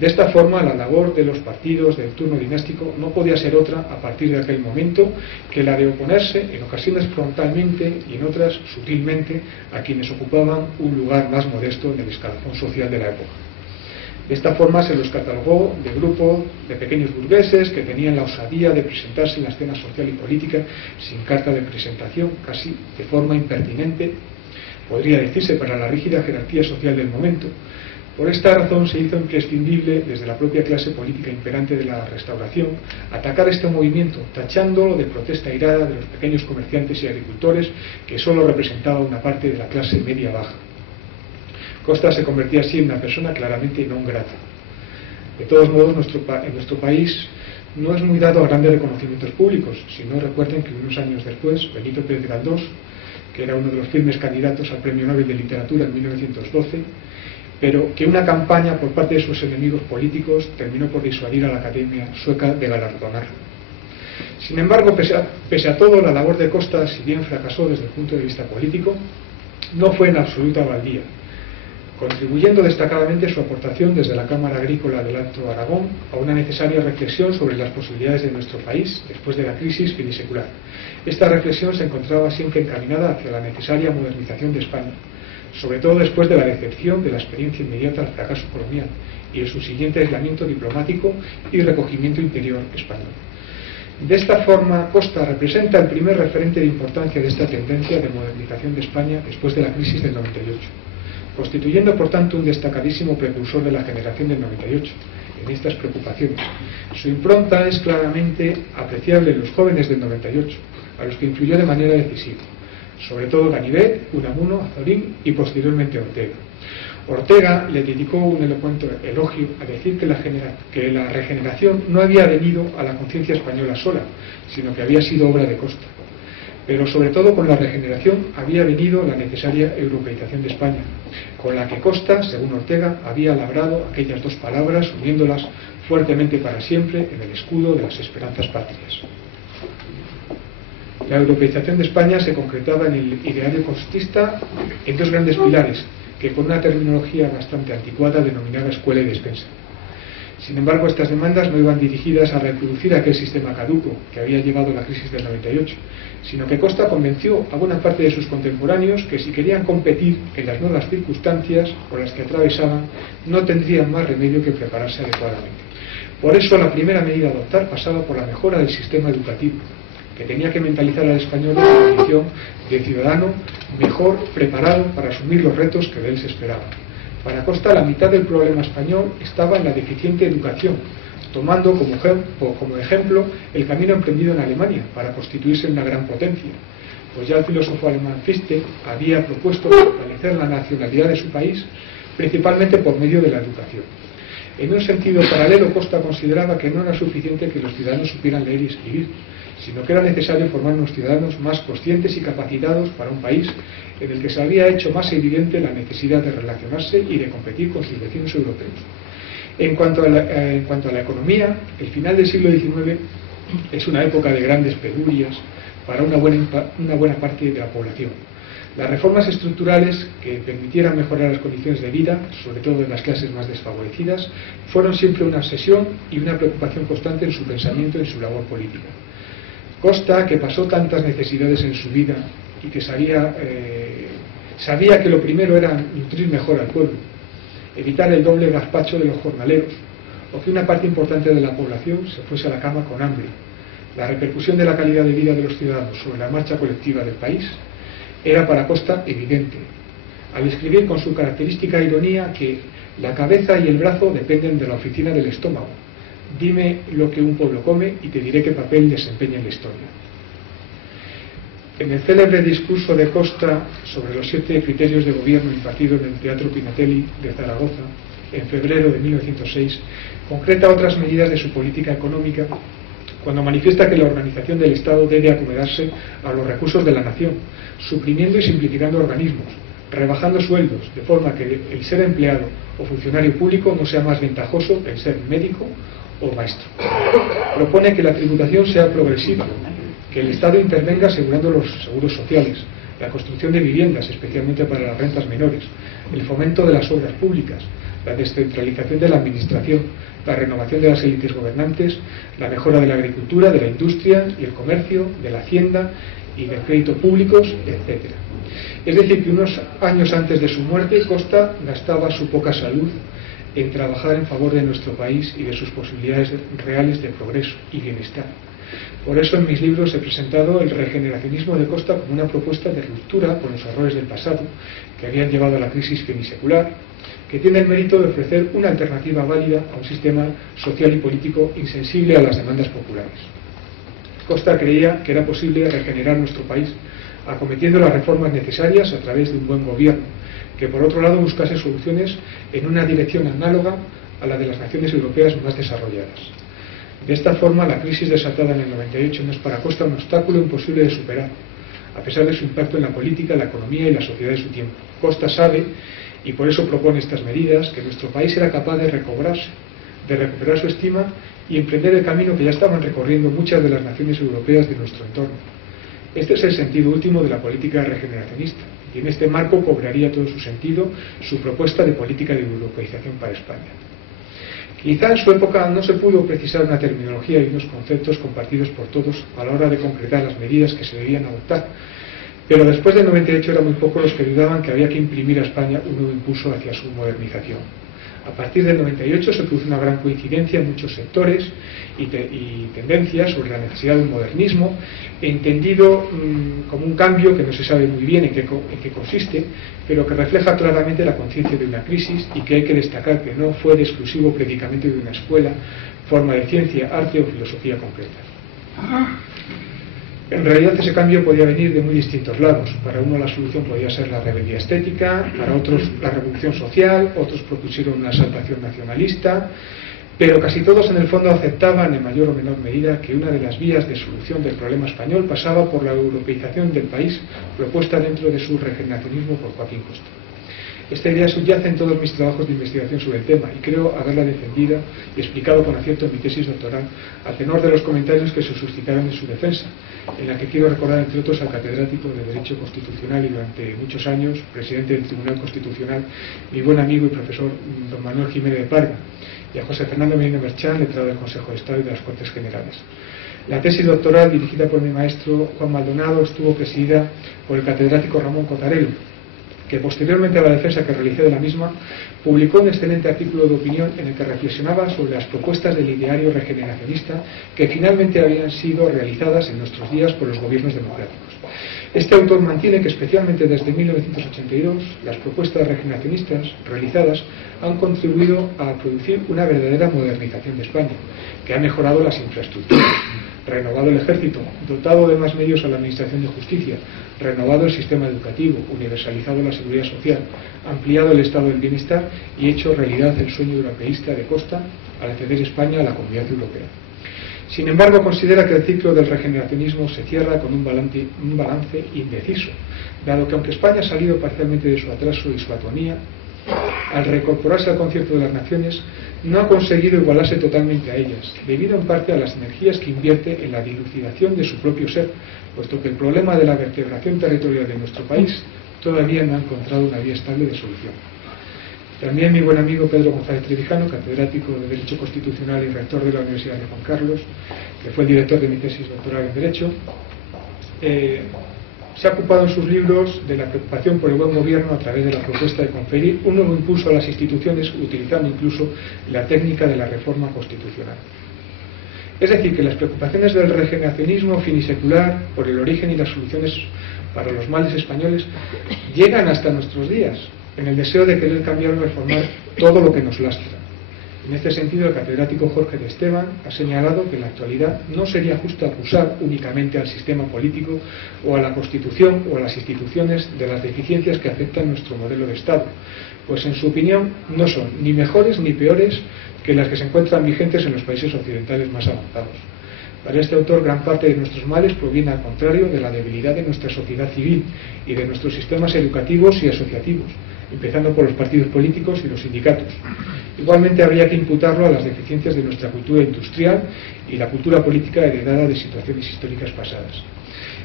De esta forma, la labor de los partidos del turno dinástico no podía ser otra a partir de aquel momento que la de oponerse, en ocasiones frontalmente y en otras sutilmente, a quienes ocupaban un lugar más modesto en el escalafón social de la época. De esta forma se los catalogó de grupo de pequeños burgueses que tenían la osadía de presentarse en la escena social y política sin carta de presentación, casi de forma impertinente, podría decirse, para la rígida jerarquía social del momento. Por esta razón se hizo imprescindible, desde la propia clase política imperante de la Restauración, atacar este movimiento, tachándolo de protesta airada de los pequeños comerciantes y agricultores, que solo representaba una parte de la clase media-baja. Costa se convertía así en una persona claramente non grata. De todos modos, en nuestro país no es muy dado a grandes reconocimientos públicos, si no recuerden que unos años después, Benito Pérez Galdós, que era uno de los firmes candidatos al Premio Nobel de Literatura en 1912, pero que una campaña por parte de sus enemigos políticos terminó por disuadir a la Academia Sueca de galardonarlo. Sin embargo, pese a todo, la labor de Costa, si bien fracasó desde el punto de vista político, no fue en absoluta baldía, contribuyendo destacadamente su aportación desde la Cámara Agrícola del Alto Aragón a una necesaria reflexión sobre las posibilidades de nuestro país después de la crisis finisecular. Esta reflexión se encontraba siempre encaminada hacia la necesaria modernización de España, sobre todo después de la decepción de la experiencia inmediata al fracaso colonial y el subsiguiente aislamiento diplomático y recogimiento interior español. De esta forma, Costa representa el primer referente de importancia de esta tendencia de modernización de España después de la crisis del 98. constituyendo por tanto un destacadísimo precursor de la generación del 98 en estas preocupaciones. Su impronta es claramente apreciable en los jóvenes del 98, a los que influyó de manera decisiva, sobre todo Ganivet, Unamuno, Azorín y posteriormente Ortega. Ortega le dedicó un elocuente elogio a decir que la regeneración no había venido a la conciencia española sola, sino que había sido obra de Costa. Pero sobre todo con la regeneración había venido la necesaria europeización de España, con la que Costa, según Ortega, había labrado aquellas dos palabras, uniéndolas fuertemente para siempre en el escudo de las esperanzas patrias. La europeización de España se concretaba en el ideario costista en dos grandes pilares, que con una terminología bastante anticuada denominaba escuela y despensa. Sin embargo, estas demandas no iban dirigidas a reproducir aquel sistema caduco que había llevado la crisis del 98, sino que Costa convenció a buena parte de sus contemporáneos que si querían competir en las nuevas circunstancias por las que atravesaban, no tendrían más remedio que prepararse adecuadamente. Por eso, la primera medida a adoptar pasaba por la mejora del sistema educativo, que tenía que mentalizar al español en la condición de ciudadano mejor preparado para asumir los retos que de él se esperaban. Para Costa, la mitad del problema español estaba en la deficiente educación, tomando como ejemplo el camino emprendido en Alemania para constituirse en una gran potencia, pues ya el filósofo alemán Fichte había propuesto fortalecer la nacionalidad de su país principalmente por medio de la educación. En un sentido paralelo, Costa consideraba que no era suficiente que los ciudadanos supieran leer y escribir, sino que era necesario formar unos ciudadanos más conscientes y capacitados para un país en el que se había hecho más evidente la necesidad de relacionarse y de competir con sus vecinos europeos. En cuanto a la economía, el final del siglo XIX es una época de grandes penurias para una buena parte de la población. Las reformas estructurales que permitieran mejorar las condiciones de vida, sobre todo en las clases más desfavorecidas, fueron siempre una obsesión y una preocupación constante en su pensamiento y en su labor política. Costa, que pasó tantas necesidades en su vida y que sabía que lo primero era nutrir mejor al pueblo, evitar el doble gazpacho de los jornaleros, o que una parte importante de la población se fuese a la cama con hambre. La repercusión de la calidad de vida de los ciudadanos sobre la marcha colectiva del país era para Costa evidente, al escribir con su característica ironía que la cabeza y el brazo dependen de la oficina del estómago. Dime lo que un pueblo come y te diré qué papel desempeña en la historia. En el célebre discurso de Costa sobre los 7 criterios de gobierno impartido en el Teatro Pinatelli de Zaragoza, en febrero de 1906, concreta otras medidas de su política económica cuando manifiesta que la organización del Estado debe acomodarse a los recursos de la nación, suprimiendo y simplificando organismos, rebajando sueldos, de forma que el ser empleado o funcionario público no sea más ventajoso que el ser médico o maestro. Propone que la tributación sea progresiva, que el Estado intervenga asegurando los seguros sociales, la construcción de viviendas, especialmente para las rentas menores, el fomento de las obras públicas, la descentralización de la administración, la renovación de las élites gobernantes, la mejora de la agricultura, de la industria y el comercio, de la hacienda y del crédito públicos, etc. Es decir, que unos años antes de su muerte, Costa gastaba su poca salud en trabajar en favor de nuestro país y de sus posibilidades reales de progreso y bienestar. Por eso en mis libros he presentado el regeneracionismo de Costa como una propuesta de ruptura con los errores del pasado que habían llevado a la crisis finisecular, que tiene el mérito de ofrecer una alternativa válida a un sistema social y político insensible a las demandas populares. Costa creía que era posible regenerar nuestro país acometiendo las reformas necesarias a través de un buen gobierno, que por otro lado buscase soluciones en una dirección análoga a la de las naciones europeas más desarrolladas. De esta forma, la crisis desatada en el 98 no es para Costa un obstáculo imposible de superar, a pesar de su impacto en la política, la economía y la sociedad de su tiempo. Costa sabe, y por eso propone estas medidas, que nuestro país era capaz de recuperar su estima y emprender el camino que ya estaban recorriendo muchas de las naciones europeas de nuestro entorno. Este es el sentido último de la política regeneracionista, y en este marco cobraría todo su sentido su propuesta de política de europeización para España. Quizá en su época no se pudo precisar una terminología y unos conceptos compartidos por todos a la hora de concretar las medidas que se debían adoptar, pero después del 98 eran muy pocos los que dudaban que había que imprimir a España un nuevo impulso hacia su modernización. A partir del 98 se produce una gran coincidencia en muchos sectores y tendencias sobre la necesidad de un modernismo, entendido como un cambio que no se sabe muy bien en qué consiste, pero que refleja claramente la conciencia de una crisis, y que hay que destacar que no fue de exclusivo predicamento de una escuela, forma de ciencia, arte o filosofía concreta. En realidad ese cambio podía venir de muy distintos lados. Para uno la solución podía ser la rebeldía estética, para otros la revolución social, otros propusieron una exaltación nacionalista, pero casi todos en el fondo aceptaban en mayor o menor medida que una de las vías de solución del problema español pasaba por la europeización del país, propuesta dentro de su regeneracionismo por Joaquín Costa. Esta idea subyace en todos mis trabajos de investigación sobre el tema, y creo haberla defendida y explicado con acierto en mi tesis doctoral, a tenor de los comentarios que se suscitaron en su defensa, en la que quiero recordar entre otros al catedrático de Derecho Constitucional y durante muchos años presidente del Tribunal Constitucional, mi buen amigo y profesor don Manuel Jiménez de Parga, y a José Fernando Merino Merchán, letrado del Consejo de Estado y de las Cortes Generales. La tesis doctoral, dirigida por mi maestro Juan Maldonado, estuvo presidida por el catedrático Ramón Cotarello, que posteriormente a la defensa que realicé de la misma, publicó un excelente artículo de opinión en el que reflexionaba sobre las propuestas del ideario regeneracionista que finalmente habían sido realizadas en nuestros días por los gobiernos democráticos. Este autor mantiene que especialmente desde 1982 las propuestas regeneracionistas realizadas han contribuido a producir una verdadera modernización de España, que ha mejorado las infraestructuras, renovado el ejército, dotado de más medios a la administración de justicia, renovado el sistema educativo, universalizado la seguridad social, ampliado el estado del bienestar y hecho realidad el sueño europeísta de Costa al acceder España a la Comunidad Europea. Sin embargo, considera que el ciclo del regeneracionismo se cierra con un balance indeciso, dado que aunque España ha salido parcialmente de su atraso y su atonía, al reincorporarse al concierto de las naciones, no ha conseguido igualarse totalmente a ellas, debido en parte a las energías que invierte en la dilucidación de su propio ser, puesto que el problema de la vertebración territorial de nuestro país todavía no ha encontrado una vía estable de solución. También mi buen amigo Pedro González Trevijano, catedrático de Derecho Constitucional y rector de la Universidad de Juan Carlos, que fue el director de mi tesis doctoral en Derecho, se ha ocupado en sus libros de la preocupación por el buen gobierno a través de la propuesta de conferir un nuevo impulso a las instituciones, utilizando incluso la técnica de la reforma constitucional. Es decir, que las preocupaciones del regeneracionismo finisecular por el origen y las soluciones para los males españoles llegan hasta nuestros días, en el deseo de querer cambiar o reformar todo lo que nos lastra. En este sentido, el catedrático Jorge de Esteban ha señalado que en la actualidad no sería justo acusar únicamente al sistema político o a la Constitución o a las instituciones de las deficiencias que afectan nuestro modelo de Estado, pues en su opinión no son ni mejores ni peores que las que se encuentran vigentes en los países occidentales más avanzados. Para este autor, gran parte de nuestros males proviene al contrario de la debilidad de nuestra sociedad civil y de nuestros sistemas educativos y asociativos, empezando por los partidos políticos y los sindicatos. Igualmente habría que imputarlo a las deficiencias de nuestra cultura industrial y la cultura política heredada de situaciones históricas pasadas.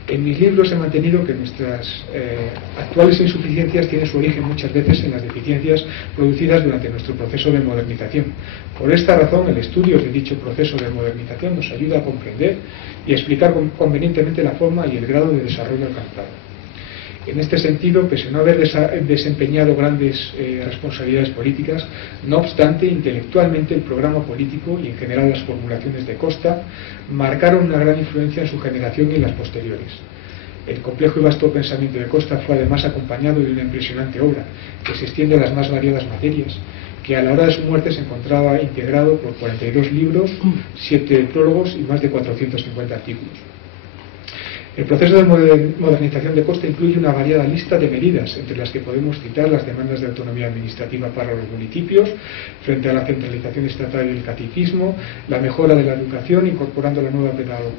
En mis libros he mantenido que nuestras actuales insuficiencias tienen su origen muchas veces en las deficiencias producidas durante nuestro proceso de modernización. Por esta razón, el estudio de dicho proceso de modernización nos ayuda a comprender y a explicar convenientemente la forma y el grado de desarrollo alcanzado. En este sentido, pese a no haber desempeñado grandes responsabilidades políticas, no obstante, intelectualmente el programa político y en general las formulaciones de Costa marcaron una gran influencia en su generación y en las posteriores. El complejo y vasto pensamiento de Costa fue además acompañado de una impresionante obra, que se extiende a las más variadas materias, que a la hora de su muerte se encontraba integrado por 42 libros, 7 prólogos y más de 450 artículos. El proceso de modernización de Costa incluye una variada lista de medidas, entre las que podemos citar las demandas de autonomía administrativa para los municipios, frente a la centralización estatal y el caciquismo, la mejora de la educación incorporando la nueva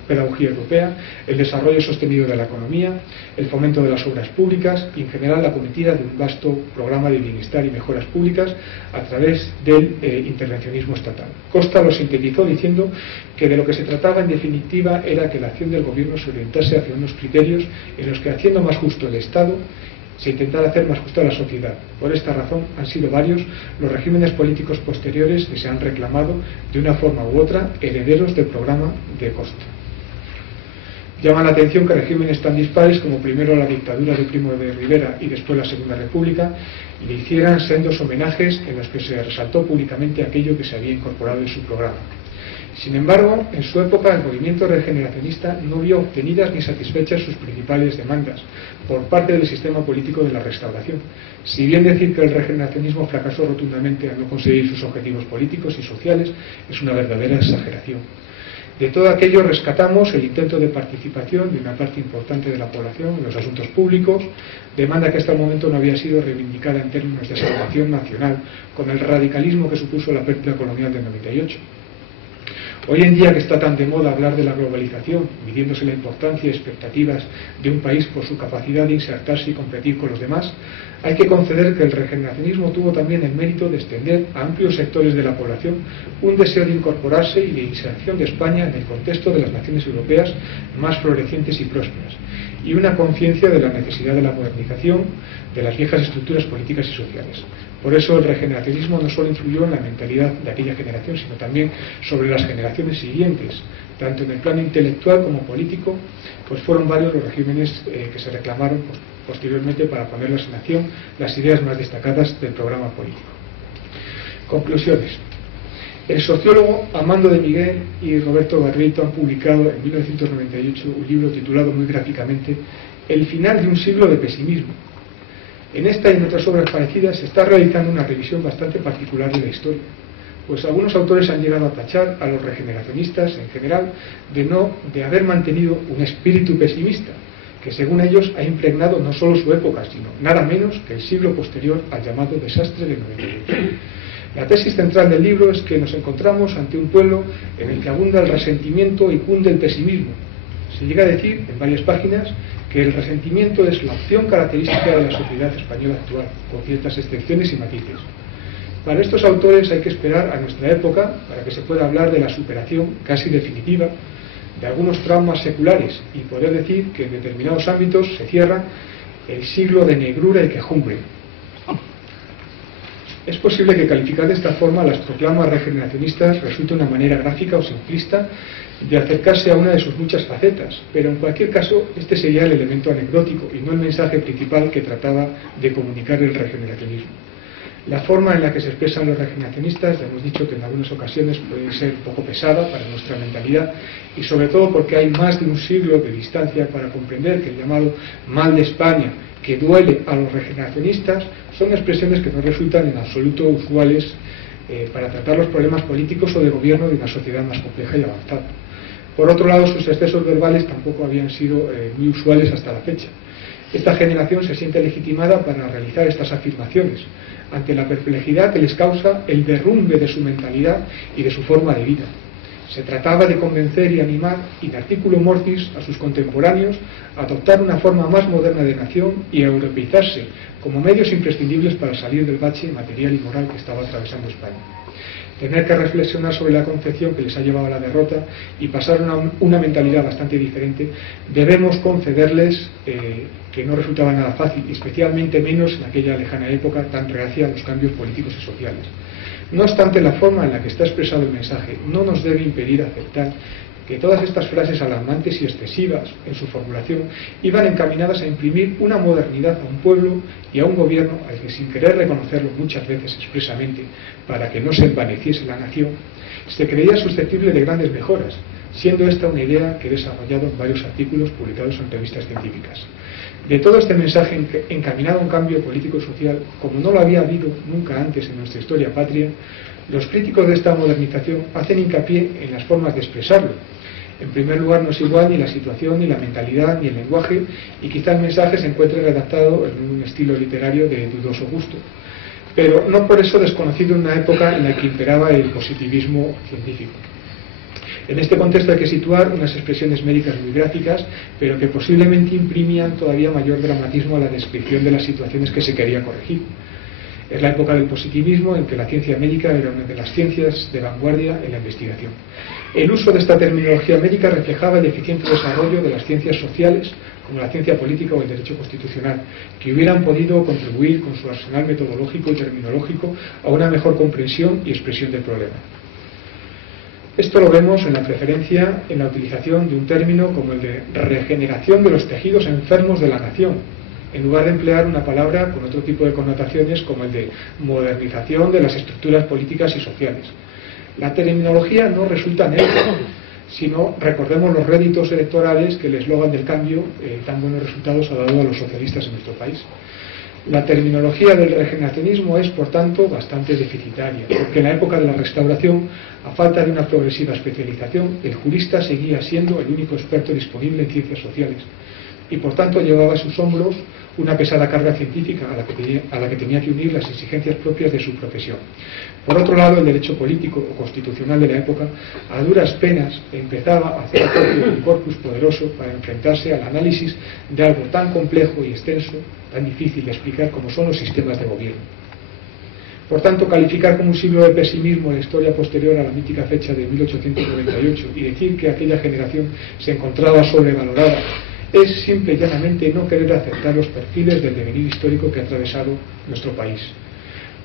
pedagogía europea, el desarrollo sostenido de la economía, el fomento de las obras públicas y en general la cometida de un vasto programa de bienestar y mejoras públicas a través del intervencionismo estatal. Costa lo sintetizó diciendo que de lo que se trataba en definitiva era que la acción del gobierno se orientase hacia unos criterios en los que, haciendo más justo el Estado, se intentara hacer más justa la sociedad. Por esta razón han sido varios los regímenes políticos posteriores que se han reclamado de una forma u otra herederos del programa de Costa. Llama la atención que regímenes tan dispares como primero la dictadura de Primo de Rivera y después la Segunda República le hicieran sendos homenajes en los que se resaltó públicamente aquello que se había incorporado en su programa. Sin embargo, en su época el movimiento regeneracionista no vio obtenidas ni satisfechas sus principales demandas por parte del sistema político de la Restauración. Si bien decir que el regeneracionismo fracasó rotundamente al no conseguir sus objetivos políticos y sociales es una verdadera exageración. De todo aquello rescatamos el intento de participación de una parte importante de la población en los asuntos públicos, demanda que hasta el momento no había sido reivindicada en términos de salvación nacional con el radicalismo que supuso la pérdida colonial del 98. Hoy en día que está tan de moda hablar de la globalización, midiéndose la importancia y expectativas de un país por su capacidad de insertarse y competir con los demás, hay que conceder que el regeneracionismo tuvo también el mérito de extender a amplios sectores de la población un deseo de incorporarse y de inserción de España en el contexto de las naciones europeas más florecientes y prósperas, y una conciencia de la necesidad de la modernización de las viejas estructuras políticas y sociales. Por eso el regeneracionismo no solo influyó en la mentalidad de aquella generación, sino también sobre las generaciones siguientes, tanto en el plano intelectual como político, pues fueron varios los regímenes que se reclamaron posteriormente para ponerlas en acción las ideas más destacadas del programa político. Conclusiones. El sociólogo Amando de Miguel y Roberto Barreto han publicado en 1998 un libro titulado muy gráficamente El final de un siglo de pesimismo. En esta y en otras obras parecidas se está realizando una revisión bastante particular de la historia, pues algunos autores han llegado a tachar a los regeneracionistas en general de haber mantenido un espíritu pesimista, que según ellos ha impregnado no solo su época, sino nada menos que el siglo posterior al llamado desastre del 98. La tesis central del libro es que nos encontramos ante un pueblo en el que abunda el resentimiento y cunde el pesimismo. Se llega a decir en varias páginas que el resentimiento es la opción característica de la sociedad española actual, con ciertas excepciones y matices. Para estos autores hay que esperar a nuestra época para que se pueda hablar de la superación casi definitiva de algunos traumas seculares y poder decir que en determinados ámbitos se cierra el siglo de negrura y quejumbre. Es posible que calificar de esta forma las proclamas regeneracionistas resulte una manera gráfica o simplista de acercarse a una de sus muchas facetas, pero en cualquier caso este sería el elemento anecdótico y no el mensaje principal que trataba de comunicar el regeneracionismo. La forma en la que se expresan los regeneracionistas, ya hemos dicho que en algunas ocasiones puede ser un poco pesada para nuestra mentalidad y sobre todo porque hay más de un siglo de distancia para comprender que el llamado mal de España que duele a los regeneracionistas son expresiones que no resultan en absoluto usuales para tratar los problemas políticos o de gobierno de una sociedad más compleja y avanzada. Por otro lado, sus excesos verbales tampoco habían sido muy usuales hasta la fecha. Esta generación se siente legitimada para realizar estas afirmaciones ante la perplejidad que les causa el derrumbe de su mentalidad y de su forma de vida. Se trataba de convencer y animar in articulo mortis a sus contemporáneos a adoptar una forma más moderna de nación y a europeizarse como medios imprescindibles para salir del bache material y moral que estaba atravesando España. Tener que reflexionar sobre la concepción que les ha llevado a la derrota y pasar una mentalidad bastante diferente, debemos concederles que no resultaba nada fácil, especialmente menos en aquella lejana época tan reacia a los cambios políticos y sociales. No obstante, la forma en la que está expresado el mensaje no nos debe impedir aceptar que todas estas frases alarmantes y excesivas en su formulación iban encaminadas a imprimir una modernidad a un pueblo y a un gobierno al que, sin querer reconocerlo muchas veces expresamente para que no se envaneciese la nación, se creía susceptible de grandes mejoras, siendo esta una idea que he desarrollado en varios artículos publicados en revistas científicas. De todo este mensaje encaminado a un cambio político y social, como no lo había habido nunca antes en nuestra historia patria, los críticos de esta modernización hacen hincapié en las formas de expresarlo. En primer lugar, no es igual ni la situación, ni la mentalidad, ni el lenguaje, y quizá el mensaje se encuentre redactado en un estilo literario de dudoso gusto, pero no por eso desconocido en una época en la que imperaba el positivismo científico. En este contexto hay que situar unas expresiones médicas muy gráficas, pero que posiblemente imprimían todavía mayor dramatismo a la descripción de las situaciones que se quería corregir. Es la época del positivismo en que la ciencia médica era una de las ciencias de vanguardia en la investigación. El uso de esta terminología médica reflejaba el eficiente desarrollo de las ciencias sociales, como la ciencia política o el derecho constitucional, que hubieran podido contribuir con su arsenal metodológico y terminológico a una mejor comprensión y expresión del problema. Esto lo vemos en la preferencia en la utilización de un término como el de regeneración de los tejidos enfermos de la nación, en lugar de emplear una palabra con otro tipo de connotaciones como el de modernización de las estructuras políticas y sociales. La terminología no resulta neutra, sino recordemos los réditos electorales que el eslogan del cambio tan buenos resultados ha dado a los socialistas en nuestro país. La terminología del regeneracionismo es, por tanto, bastante deficitaria, porque en la época de la Restauración, a falta de una progresiva especialización, el jurista seguía siendo el único experto disponible en ciencias sociales y, por tanto, llevaba a sus hombros una pesada carga científica a la que tenía que unir las exigencias propias de su profesión. Por otro lado, el derecho político o constitucional de la época, a duras penas, empezaba a hacer propio un corpus poderoso para enfrentarse al análisis de algo tan complejo y extenso, tan difícil de explicar como son los sistemas de gobierno. Por tanto, calificar como un siglo de pesimismo la historia posterior a la mítica fecha de 1898 y decir que aquella generación se encontraba sobrevalorada es simple y llanamente no querer aceptar los perfiles del devenir histórico que ha atravesado nuestro país.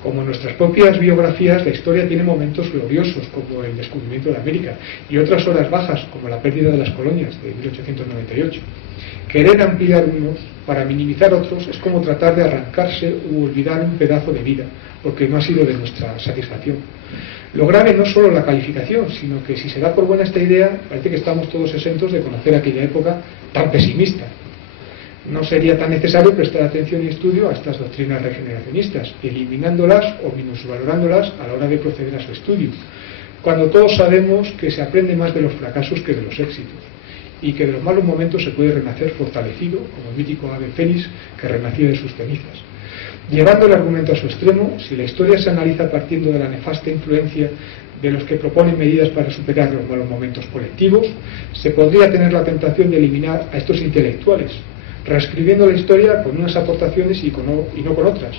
Como en nuestras propias biografías, la historia tiene momentos gloriosos, como el descubrimiento de América, y otras horas bajas, como la pérdida de las colonias de 1898. Querer ampliar unos para minimizar otros es como tratar de arrancarse u olvidar un pedazo de vida, porque no ha sido de nuestra satisfacción. Lo grave no es solo la calificación, sino que si se da por buena esta idea, parece que estamos todos exentos de conocer aquella época tan pesimista. No sería tan necesario prestar atención y estudio a estas doctrinas regeneracionistas, eliminándolas o minusvalorándolas a la hora de proceder a su estudio, cuando todos sabemos que se aprende más de los fracasos que de los éxitos, y que de los malos momentos se puede renacer fortalecido, como el mítico ave fénix que renacía de sus cenizas. Llevando el argumento a su extremo, si la historia se analiza partiendo de la nefasta influencia de los que proponen medidas para superar los malos momentos colectivos, se podría tener la tentación de eliminar a estos intelectuales, reescribiendo la historia con unas aportaciones y no con otras,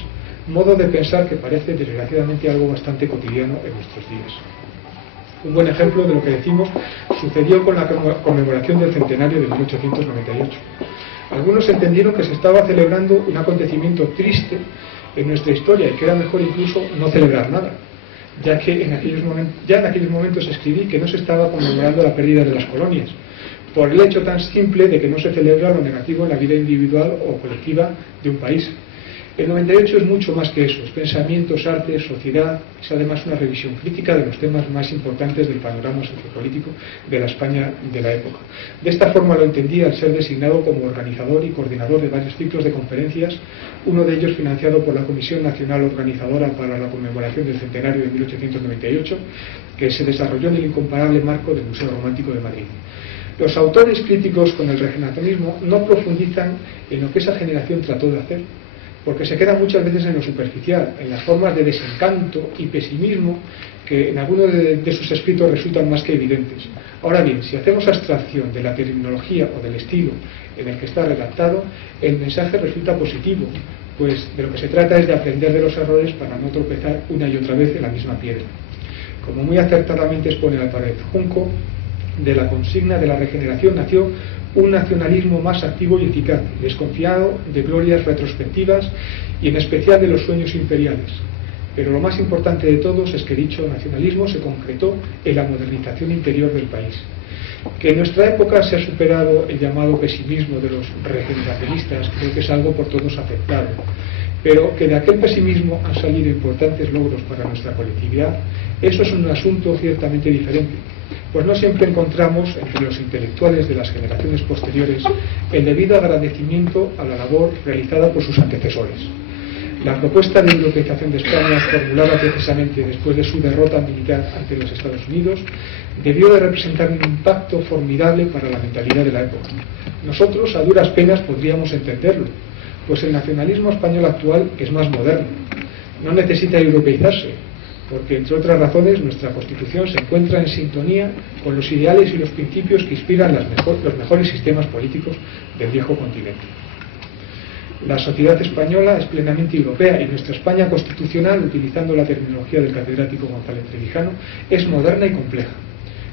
modo de pensar que parece desgraciadamente algo bastante cotidiano en nuestros días. Un buen ejemplo de lo que decimos sucedió con la conmemoración del centenario de 1898. Algunos entendieron que se estaba celebrando un acontecimiento triste en nuestra historia y que era mejor incluso no celebrar nada, ya que en aquellos momentos escribí que no se estaba conmemorando la pérdida de las colonias, por el hecho tan simple de que no se celebra lo negativo en la vida individual o colectiva de un país. El 98 es mucho más que eso, es pensamientos, arte, sociedad, es además una revisión crítica de los temas más importantes del panorama sociopolítico de la España de la época. De esta forma lo entendí al ser designado como organizador y coordinador de varios ciclos de conferencias, uno de ellos financiado por la Comisión Nacional Organizadora para la Conmemoración del Centenario de 1898, que se desarrolló en el incomparable marco del Museo Romántico de Madrid. Los autores críticos con el regeneracionismo no profundizan en lo que esa generación trató de hacer, porque se queda muchas veces en lo superficial, en las formas de desencanto y pesimismo que en algunos de sus escritos resultan más que evidentes. Ahora bien, si hacemos abstracción de la terminología o del estilo en el que está redactado, el mensaje resulta positivo, pues de lo que se trata es de aprender de los errores para no tropezar una y otra vez en la misma piedra. Como muy acertadamente expone Álvarez Junco, de la consigna de la regeneración nació un nacionalismo más activo y eficaz, desconfiado de glorias retrospectivas y en especial de los sueños imperiales. Pero lo más importante de todos es que dicho nacionalismo se concretó en la modernización interior del país. Que en nuestra época se ha superado el llamado pesimismo de los regeneracionistas creo que es algo por todos aceptado, pero que de aquel pesimismo han salido importantes logros para nuestra colectividad, eso es un asunto ciertamente diferente, pues no siempre encontramos entre los intelectuales de las generaciones posteriores el debido agradecimiento a la labor realizada por sus antecesores. La propuesta de europeización de España, formulada precisamente después de su derrota militar ante los Estados Unidos, debió de representar un impacto formidable para la mentalidad de la época. Nosotros, a duras penas, podríamos entenderlo, pues el nacionalismo español actual es más moderno, no necesita europeizarse, porque entre otras razones nuestra Constitución se encuentra en sintonía con los ideales y los principios que inspiran los mejores sistemas políticos del viejo continente. La sociedad española es plenamente europea y nuestra España constitucional, utilizando la terminología del catedrático González Trevijano, es moderna y compleja.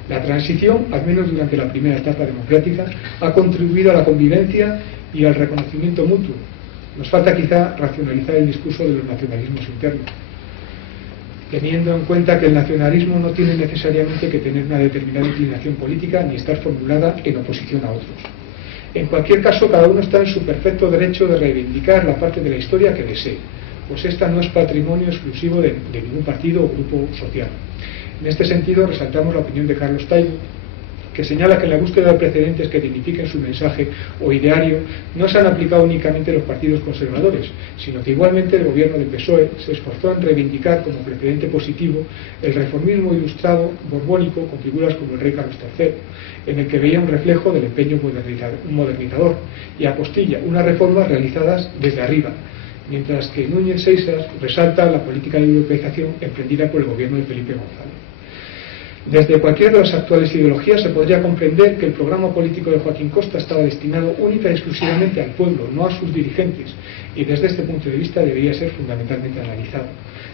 La transición, al menos durante la primera etapa democrática, ha contribuido a la convivencia y al reconocimiento mutuo. Nos falta quizá racionalizar el discurso de los nacionalismos internos. teniendo en cuenta que el nacionalismo no tiene necesariamente que tener una determinada inclinación política ni estar formulada en oposición a otros. En cualquier caso, cada uno está en su perfecto derecho de reivindicar la parte de la historia que desee, pues esta no es patrimonio exclusivo de ningún partido o grupo social. En este sentido, resaltamos la opinión de Carlos Taibo, que señala que en la búsqueda de precedentes que dignifiquen su mensaje o ideario no se han aplicado únicamente los partidos conservadores, sino que igualmente el gobierno del PSOE se esforzó en reivindicar como precedente positivo el reformismo ilustrado borbónico con figuras como el rey Carlos III, en el que veía un reflejo del empeño modernizador y apostilla unas reformas realizadas desde arriba, mientras que Núñez Seisas resalta la política de europeización emprendida por el gobierno de Felipe González. Desde cualquiera de las actuales ideologías se podría comprender que el programa político de Joaquín Costa estaba destinado única y exclusivamente al pueblo, no a sus dirigentes, y desde este punto de vista debería ser fundamentalmente analizado.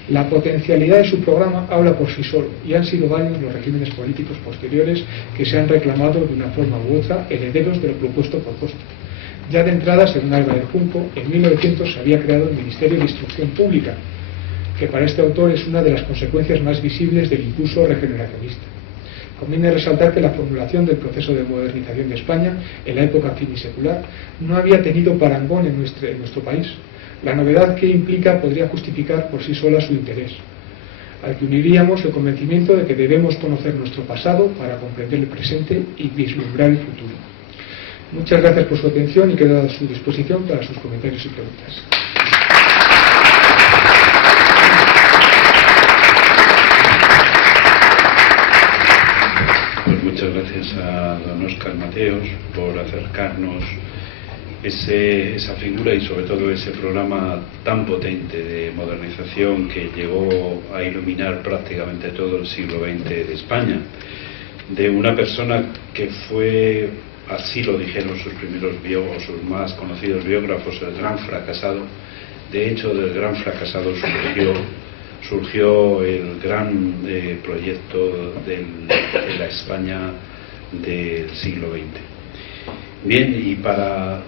La potencialidad de su programa habla por sí solo, y han sido varios los regímenes políticos posteriores que se han reclamado de una forma u otra herederos de lo propuesto por Costa. Ya de entrada, según Álvarez Junco, en 1900 se había creado el Ministerio de Instrucción Pública, que para este autor es una de las consecuencias más visibles del impulso regeneracionista. Conviene resaltar que la formulación del proceso de modernización de España, en la época finisecular, no había tenido parangón en nuestro país. La novedad que implica podría justificar por sí sola su interés, al que uniríamos el convencimiento de que debemos conocer nuestro pasado para comprender el presente y vislumbrar el futuro. Muchas gracias por su atención y quedo a su disposición para sus comentarios y preguntas. Pues muchas gracias a don Óscar Mateos por acercarnos esa figura y sobre todo ese programa tan potente de modernización que llegó a iluminar prácticamente todo el siglo XX de España, de una persona que fue, así lo dijeron sus primeros biógrafos, sus más conocidos biógrafos, el gran fracasado. De hecho, del gran fracasado surgió el gran proyecto de la España del siglo XX. Bien, y para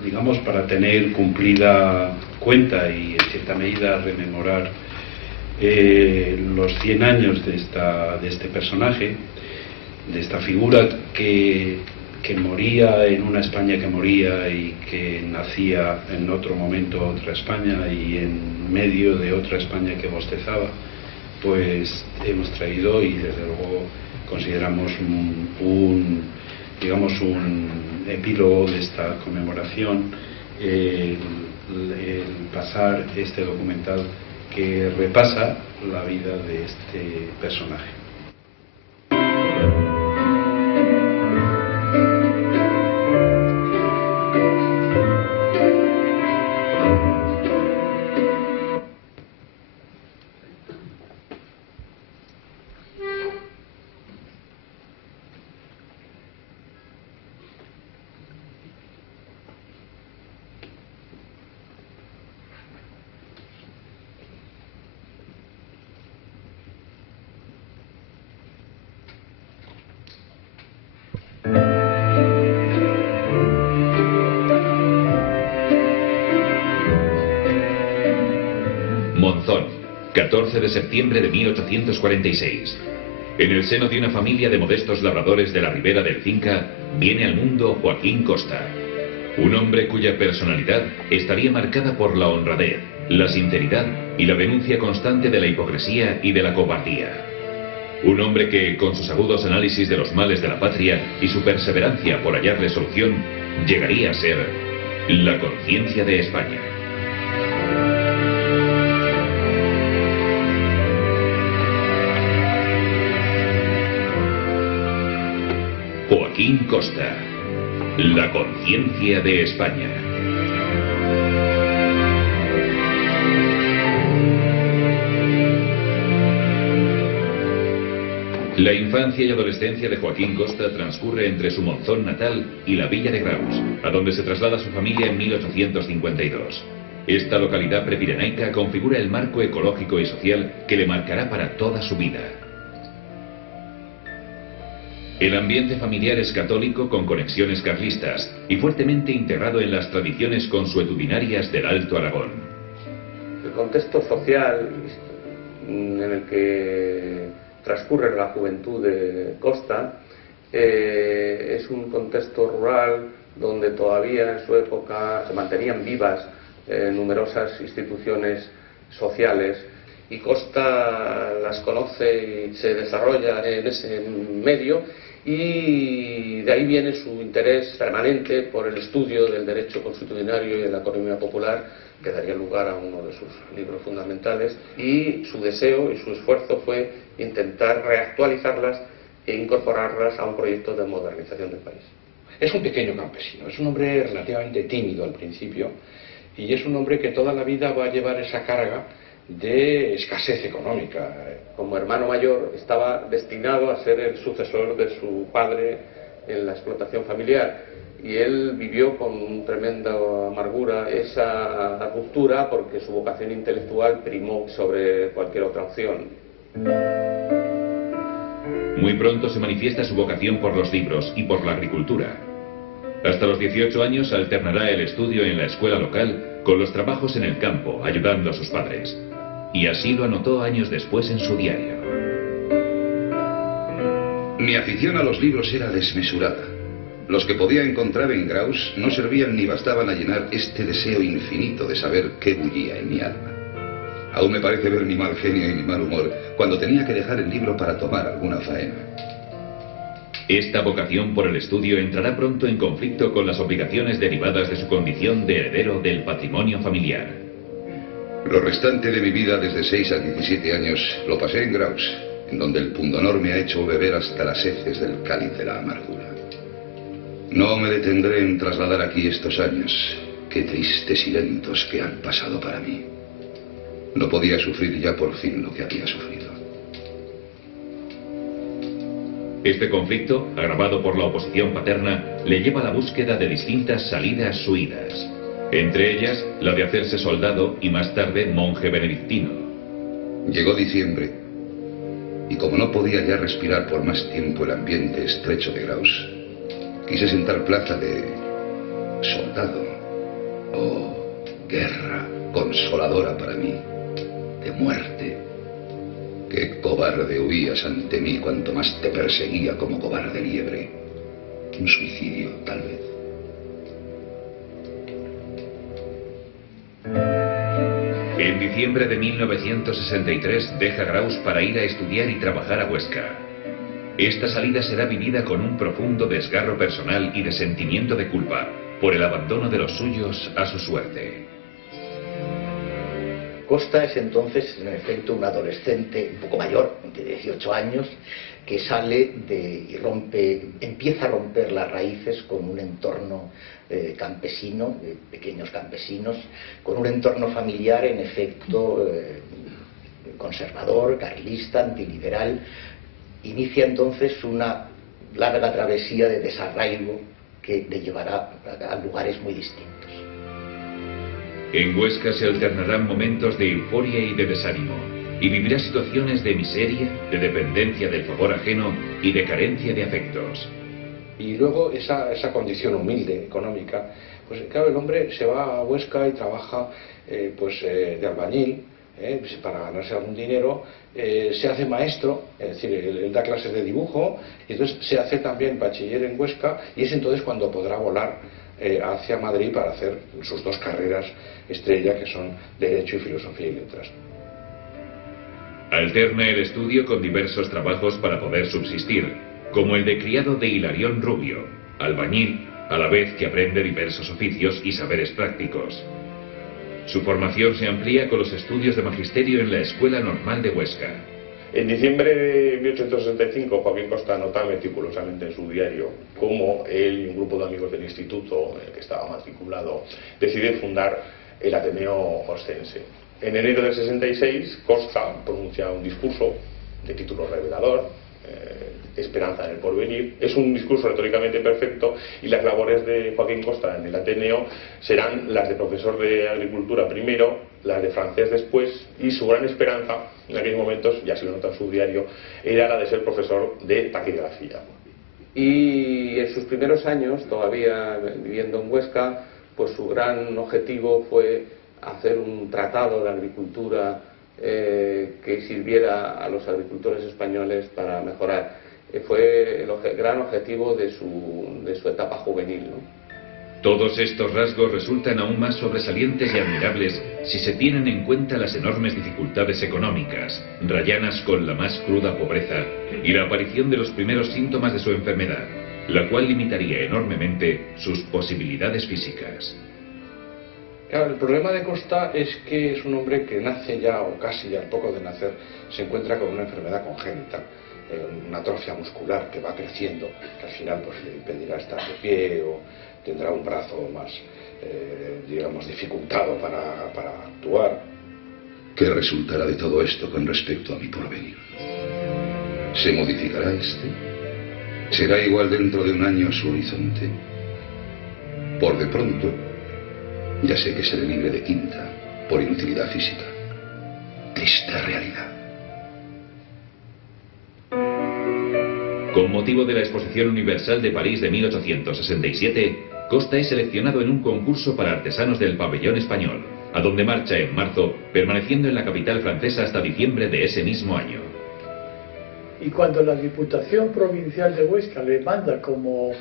tener cumplida cuenta y en cierta medida rememorar los 100 años de este personaje, de esta figura que moría en una España que moría y que nacía en otro momento otra España y en medio de otra España que bostezaba, pues hemos traído y desde luego consideramos un epílogo de esta conmemoración el pasar este documental que repasa la vida de este personaje. Monzón, 14 de septiembre de 1846. En el seno de una familia de modestos labradores de la ribera del Cinca, viene al mundo Joaquín Costa. Un hombre cuya personalidad estaría marcada por la honradez, la sinceridad y la denuncia constante de la hipocresía y de la cobardía. Un hombre que, con sus agudos análisis de los males de la patria y su perseverancia por hallarle solución, llegaría a ser la conciencia de España. Joaquín Costa, la conciencia de España. La infancia y adolescencia de Joaquín Costa transcurre entre su Monzón natal y la villa de Graus, a donde se traslada su familia en 1852. Esta localidad prepirenaica configura el marco ecológico y social que le marcará para toda su vida. El ambiente familiar es católico con conexiones carlistas y fuertemente integrado en las tradiciones consuetudinarias del Alto Aragón. El contexto social en el que transcurre la juventud de Costa es un contexto rural donde todavía en su época se mantenían vivas numerosas instituciones sociales, y Costa las conoce y se desarrolla en ese medio, y de ahí viene su interés permanente por el estudio del derecho constitucionario y de la economía popular, que daría lugar a uno de sus libros fundamentales, y su deseo y su esfuerzo fue intentar reactualizarlas e incorporarlas a un proyecto de modernización del país. Es un pequeño campesino, es un hombre relativamente tímido al principio, y es un hombre que toda la vida va a llevar esa carga de escasez económica. Como hermano mayor estaba destinado a ser el sucesor de su padre en la explotación familiar, y él vivió con tremenda amargura esa ruptura porque su vocación intelectual primó sobre cualquier otra opción. Muy pronto se manifiesta su vocación por los libros y por la agricultura. Hasta los 18 años alternará el estudio en la escuela local con los trabajos en el campo, ayudando a sus padres. Y así lo anotó años después en su diario. Mi afición a los libros era desmesurada. Los que podía encontrar en Graus no servían ni bastaban a llenar este deseo infinito de saber qué bullía en mi alma. Aún me parece ver mi mal genio y mi mal humor cuando tenía que dejar el libro para tomar alguna faena. Esta vocación por el estudio entrará pronto en conflicto con las obligaciones derivadas de su condición de heredero del patrimonio familiar. Lo restante de mi vida, desde 6 a 17 años, lo pasé en Graus, en donde el pundonor me ha hecho beber hasta las heces del cáliz de la amargura. No me detendré en trasladar aquí estos años. Qué tristes y lentos que han pasado para mí. No podía sufrir ya por fin lo que había sufrido. Este conflicto, agravado por la oposición paterna, le lleva a la búsqueda de distintas salidas-huidas. Entre ellas, la de hacerse soldado y más tarde monje benedictino. Llegó diciembre, y como no podía ya respirar por más tiempo el ambiente estrecho de Graus, quise sentar plaza de soldado o guerra consoladora para mí, de muerte. Qué cobarde huías ante mí cuanto más te perseguía como cobarde liebre. Un suicidio, tal vez. En diciembre de 1963 deja Graus para ir a estudiar y trabajar a Huesca. Esta salida será vivida con un profundo desgarro personal y de sentimiento de culpa por el abandono de los suyos a su suerte. Costa es entonces, en efecto, un adolescente un poco mayor, de 18 años, que sale y empieza a romper las raíces con un entorno campesino, de pequeños campesinos, con un entorno familiar, en efecto, conservador, carlista, antiliberal. Inicia entonces una larga travesía de desarraigo que le llevará a lugares muy distintos. En Huesca se alternarán momentos de euforia y de desánimo, y vivirá situaciones de miseria, de dependencia del favor ajeno y de carencia de afectos. Y luego esa condición humilde, económica, pues claro, el hombre se va a Huesca y trabaja de albañil, para ganarse algún dinero, se hace maestro, es decir, él da clases de dibujo, y entonces se hace también bachiller en Huesca, y es entonces cuando podrá volar hacia Madrid para hacer sus dos carreras estrella, que son Derecho y Filosofía y Letras. Alterna el estudio con diversos trabajos para poder subsistir, como el de criado de Hilarión Rubio, albañil, a la vez que aprende diversos oficios y saberes prácticos. Su formación se amplía con los estudios de magisterio en la Escuela Normal de Huesca. En diciembre de 1865, Joaquín Costa anota meticulosamente en su diario cómo él y un grupo de amigos del instituto en el que estaba matriculado deciden fundar el Ateneo Ostense. En enero del 66, Costa pronuncia un discurso de título revelador, Esperanza en el porvenir. Es un discurso retóricamente perfecto, y las labores de Joaquín Costa en el Ateneo serán las de profesor de agricultura primero, las de francés después, y su gran esperanza en aquellos momentos, ya se lo nota en su diario, era la de ser profesor de taquigrafía. Y en sus primeros años, todavía viviendo en Huesca, pues su gran objetivo fue hacer un tratado de agricultura que sirviera a los agricultores españoles para mejorar. Fue el gran objetivo de su etapa juvenil, ¿no? Todos estos rasgos resultan aún más sobresalientes y admirables si se tienen en cuenta las enormes dificultades económicas, rayanas con la más cruda pobreza, y la aparición de los primeros síntomas de su enfermedad, la cual limitaría enormemente sus posibilidades físicas. Claro, el problema de Costa es que es un hombre que nace ya, o casi ya al poco de nacer, se encuentra con una enfermedad congénita, una atrofia muscular que va creciendo, que al final pues le impedirá estar de pie o tendrá un brazo más, digamos, dificultado para actuar. ¿Qué resultará de todo esto con respecto a mi porvenir? ¿Se modificará este? ¿Será igual dentro de un año su horizonte? Por de pronto, ya sé que seré libre de quinta, por inutilidad física. Triste realidad. Con motivo de la Exposición Universal de París de 1867, Costa es seleccionado en un concurso para artesanos del pabellón español, a donde marcha en marzo, permaneciendo en la capital francesa hasta diciembre de ese mismo año. Y cuando la Diputación Provincial de Huesca le manda como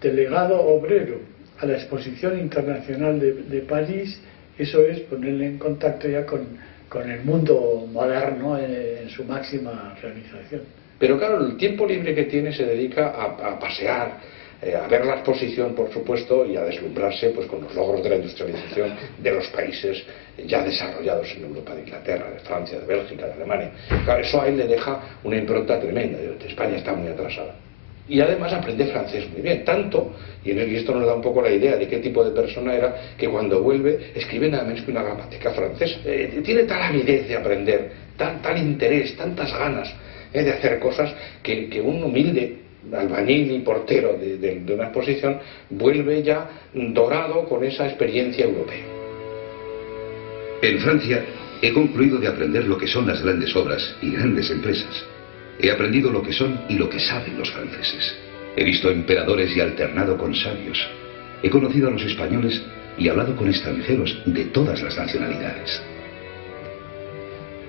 delegado obrero a la Exposición Internacional de París, eso es ponerle en contacto ya con el mundo moderno en su máxima realización. Pero claro, el tiempo libre que tiene se dedica a pasear, a ver la exposición, por supuesto, y a deslumbrarse pues con los logros de la industrialización de los países ya desarrollados en Europa, de Inglaterra, de Francia, de Bélgica, de Alemania. Claro, eso a él le deja una impronta tremenda. España está muy atrasada. Y además aprende francés muy bien, tanto, y esto nos da un poco la idea de qué tipo de persona era, que cuando vuelve escribe nada menos que una gramática francesa. Tiene tal avidez de aprender, tal interés, tantas ganas de hacer cosas, que un humilde albañil y portero de una exposición vuelve ya dorado con esa experiencia europea. En Francia he concluido de aprender lo que son las grandes obras y grandes empresas. He aprendido lo que son y lo que saben los franceses. He visto emperadores y alternado con sabios. He conocido a los españoles y hablado con extranjeros de todas las nacionalidades.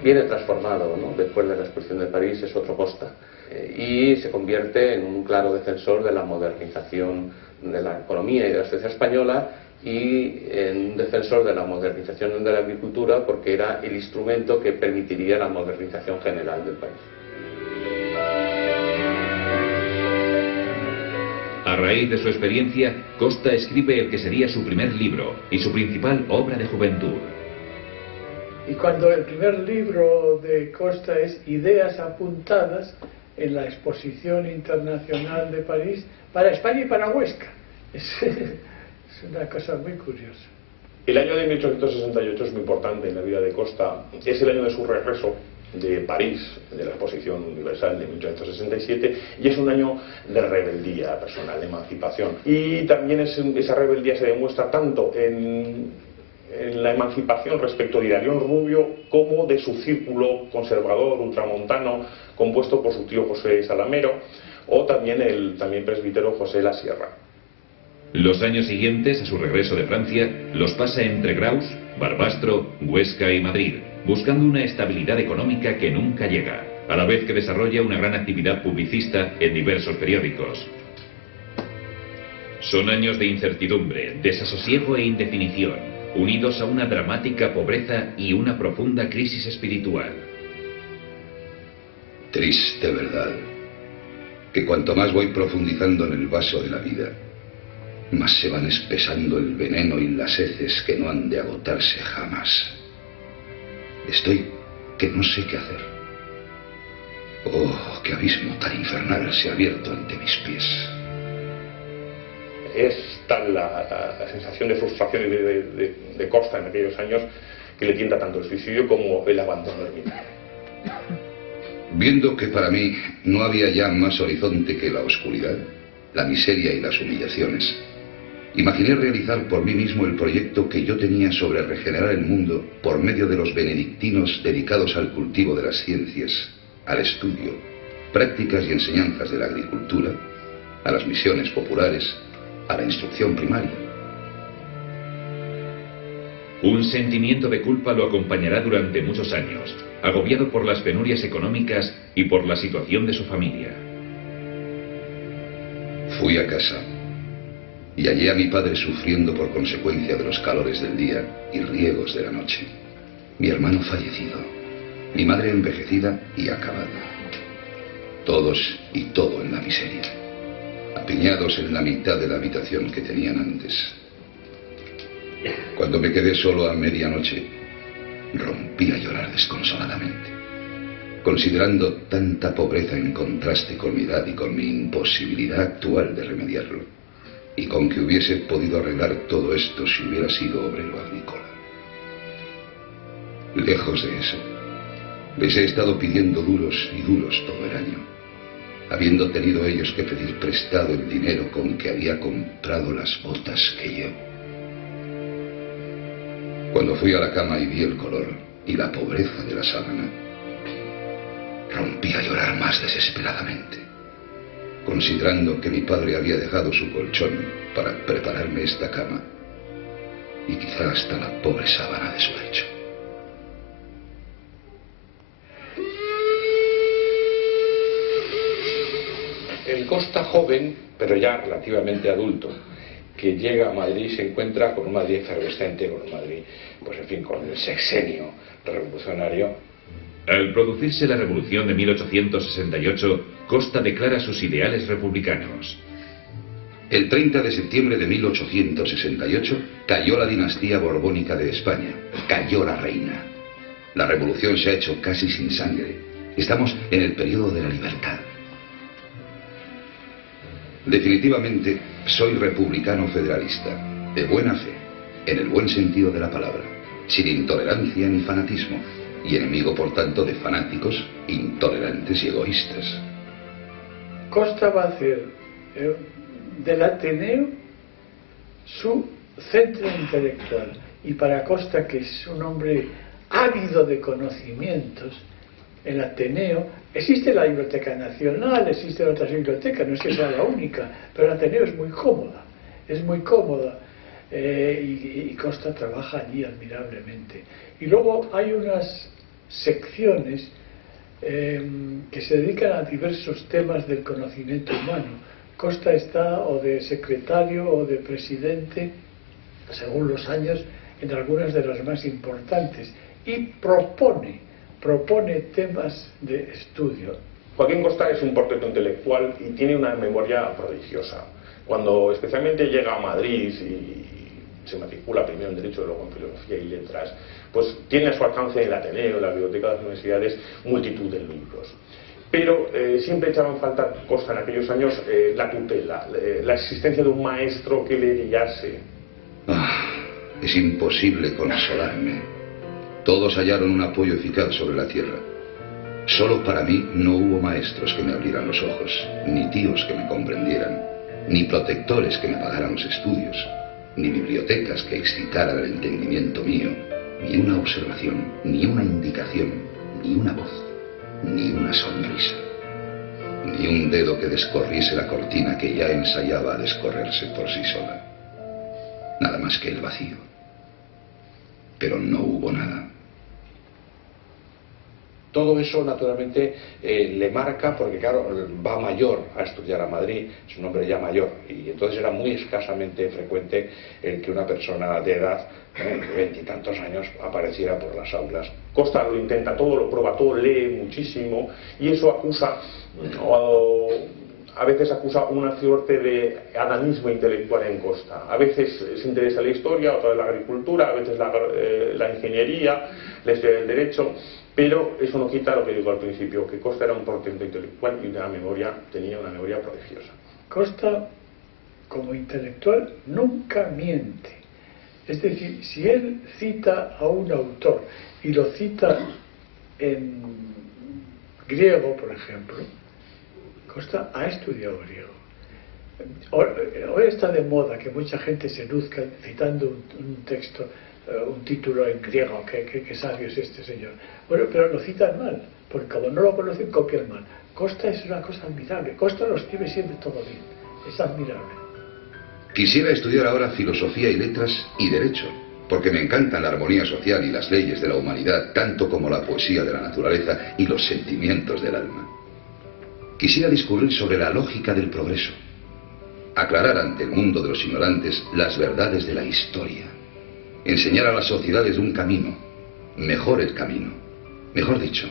Viene transformado, ¿no? Después de la Exposición de París es otro Costa, y se convierte en un claro defensor de la modernización de la economía y de la sociedad española, y en un defensor de la modernización de la agricultura, porque era el instrumento que permitiría la modernización general del país. A raíz de su experiencia, Costa escribe el que sería su primer libro y su principal obra de juventud. Y cuando el primer libro de Costa es Ideas apuntadas en la Exposición Internacional de París para España y para Huesca. Es una cosa muy curiosa. El año de 1868 es muy importante en la vida de Costa. Es el año de su regreso de París, de la Exposición Universal de 1867, y es un año de rebeldía personal, de emancipación. Y también esa rebeldía se demuestra tanto en la emancipación respecto de Hilarión Rubio como de su círculo conservador ultramontano compuesto por su tío José Salamero, o también el presbítero José La Sierra. Los años siguientes a su regreso de Francia los pasa entre Graus, Barbastro, Huesca y Madrid, buscando una estabilidad económica que nunca llega, a la vez que desarrolla una gran actividad publicista en diversos periódicos. Son años de incertidumbre, desasosiego e indefinición, unidos a una dramática pobreza y una profunda crisis espiritual. Triste verdad, que cuanto más voy profundizando en el vaso de la vida, más se van espesando el veneno y las heces que no han de agotarse jamás. Estoy que no sé qué hacer. Oh, qué abismo tan infernal se ha abierto ante mis pies. Es tal la sensación de frustración y de Costa en aquellos años que le tienta tanto el suicidio como el abandono ermitaño. Viendo que para mí no había ya más horizonte que la oscuridad, la miseria y las humillaciones, imaginé realizar por mí mismo el proyecto que yo tenía sobre regenerar el mundo por medio de los benedictinos dedicados al cultivo de las ciencias, al estudio, prácticas y enseñanzas de la agricultura, a las misiones populares, a la instrucción primaria. Un sentimiento de culpa lo acompañará durante muchos años, agobiado por las penurias económicas y por la situación de su familia. Fui a casa y hallé a mi padre sufriendo por consecuencia de los calores del día y riegos de la noche. Mi hermano fallecido, mi madre envejecida y acabada. Todos y todo en la miseria, apiñados en la mitad de la habitación que tenían antes. Cuando me quedé solo a medianoche, rompí a llorar desconsoladamente, considerando tanta pobreza en contraste con mi edad y con mi imposibilidad actual de remediarlo, y con que hubiese podido arreglar todo esto si hubiera sido obrero agrícola. Lejos de eso, les he estado pidiendo duros y duros todo el año, habiendo tenido ellos que pedir prestado el dinero con que había comprado las botas que llevo. Cuando fui a la cama y vi el color y la pobreza de la sábana, rompí a llorar más desesperadamente, considerando que mi padre había dejado su colchón para prepararme esta cama y quizá hasta la pobre sábana de su lecho. El Costa joven, pero ya relativamente adulto, que llega a Madrid se encuentra con un Madrid efervescente, con un Madrid, pues en fin, con el sexenio revolucionario. Al producirse la Revolución de 1868, Costa declara sus ideales republicanos. El 30 de septiembre de 1868 cayó la dinastía borbónica de España, cayó la reina. La revolución se ha hecho casi sin sangre. Estamos en el periodo de la libertad. Definitivamente soy republicano federalista, de buena fe, en el buen sentido de la palabra, sin intolerancia ni fanatismo, y enemigo por tanto de fanáticos, intolerantes y egoístas. Costa va a hacer del Ateneo su centro intelectual, y para Costa, que es un hombre ávido de conocimientos, el Ateneo, existe la Biblioteca Nacional, existen otras bibliotecas, no es que sea la única, pero el Ateneo es muy cómoda, y Costa trabaja allí admirablemente. Y luego hay unas secciones que se dedican a diversos temas del conocimiento humano. Costa está o de secretario o de presidente, según los años, en algunas de las más importantes, y propone temas de estudio. Joaquín Costa es un portento intelectual y tiene una memoria prodigiosa. Cuando especialmente llega a Madrid y se matricula primero en Derecho y luego en Filosofía y Letras, pues tiene a su alcance el Ateneo, en la biblioteca de las universidades, multitud de libros. Pero siempre echaba en falta Costa en aquellos años la tutela, la existencia de un maestro que le guiase. Es imposible consolarme. Todos hallaron un apoyo eficaz sobre la tierra. Solo para mí no hubo maestros que me abrieran los ojos, ni tíos que me comprendieran, ni protectores que me pagaran los estudios, ni bibliotecas que excitaran el entendimiento mío, ni una observación, ni una indicación, ni una voz, ni una sonrisa, ni un dedo que descorriese la cortina que ya ensayaba a descorrerse por sí sola. Nada más que el vacío. Pero no hubo nada. Todo eso, naturalmente, le marca, porque claro, va mayor a estudiar a Madrid, es un hombre ya mayor, y entonces era muy escasamente frecuente el que una persona de edad, de 20 y tantos años, apareciera por las aulas. Costa lo intenta todo, lo prueba todo, lee muchísimo, y eso acusa, o a veces acusa una suerte de adanismo intelectual en Costa. A veces se interesa la historia, otra vez la agricultura, a veces la ingeniería, la historia del derecho, pero eso no quita lo que digo al principio, que Costa era un portento intelectual y tenía una memoria prodigiosa. Costa, como intelectual, nunca miente. Es decir, si él cita a un autor y lo cita en griego, por ejemplo, Costa ha estudiado griego. Hoy está de moda que mucha gente se luzca citando un texto, un título en griego, que sabio es este señor. Bueno, pero lo citan mal, porque como no lo conocen, copian mal. Costa es una cosa admirable. Costa lo escribe siempre todo bien. Es admirable. Quisiera estudiar ahora Filosofía y Letras y Derecho, porque me encantan la armonía social y las leyes de la humanidad, tanto como la poesía de la naturaleza y los sentimientos del alma. Quisiera discurrir sobre la lógica del progreso, aclarar ante el mundo de los ignorantes las verdades de la historia, enseñar a las sociedades un camino, mejor el camino, mejor dicho,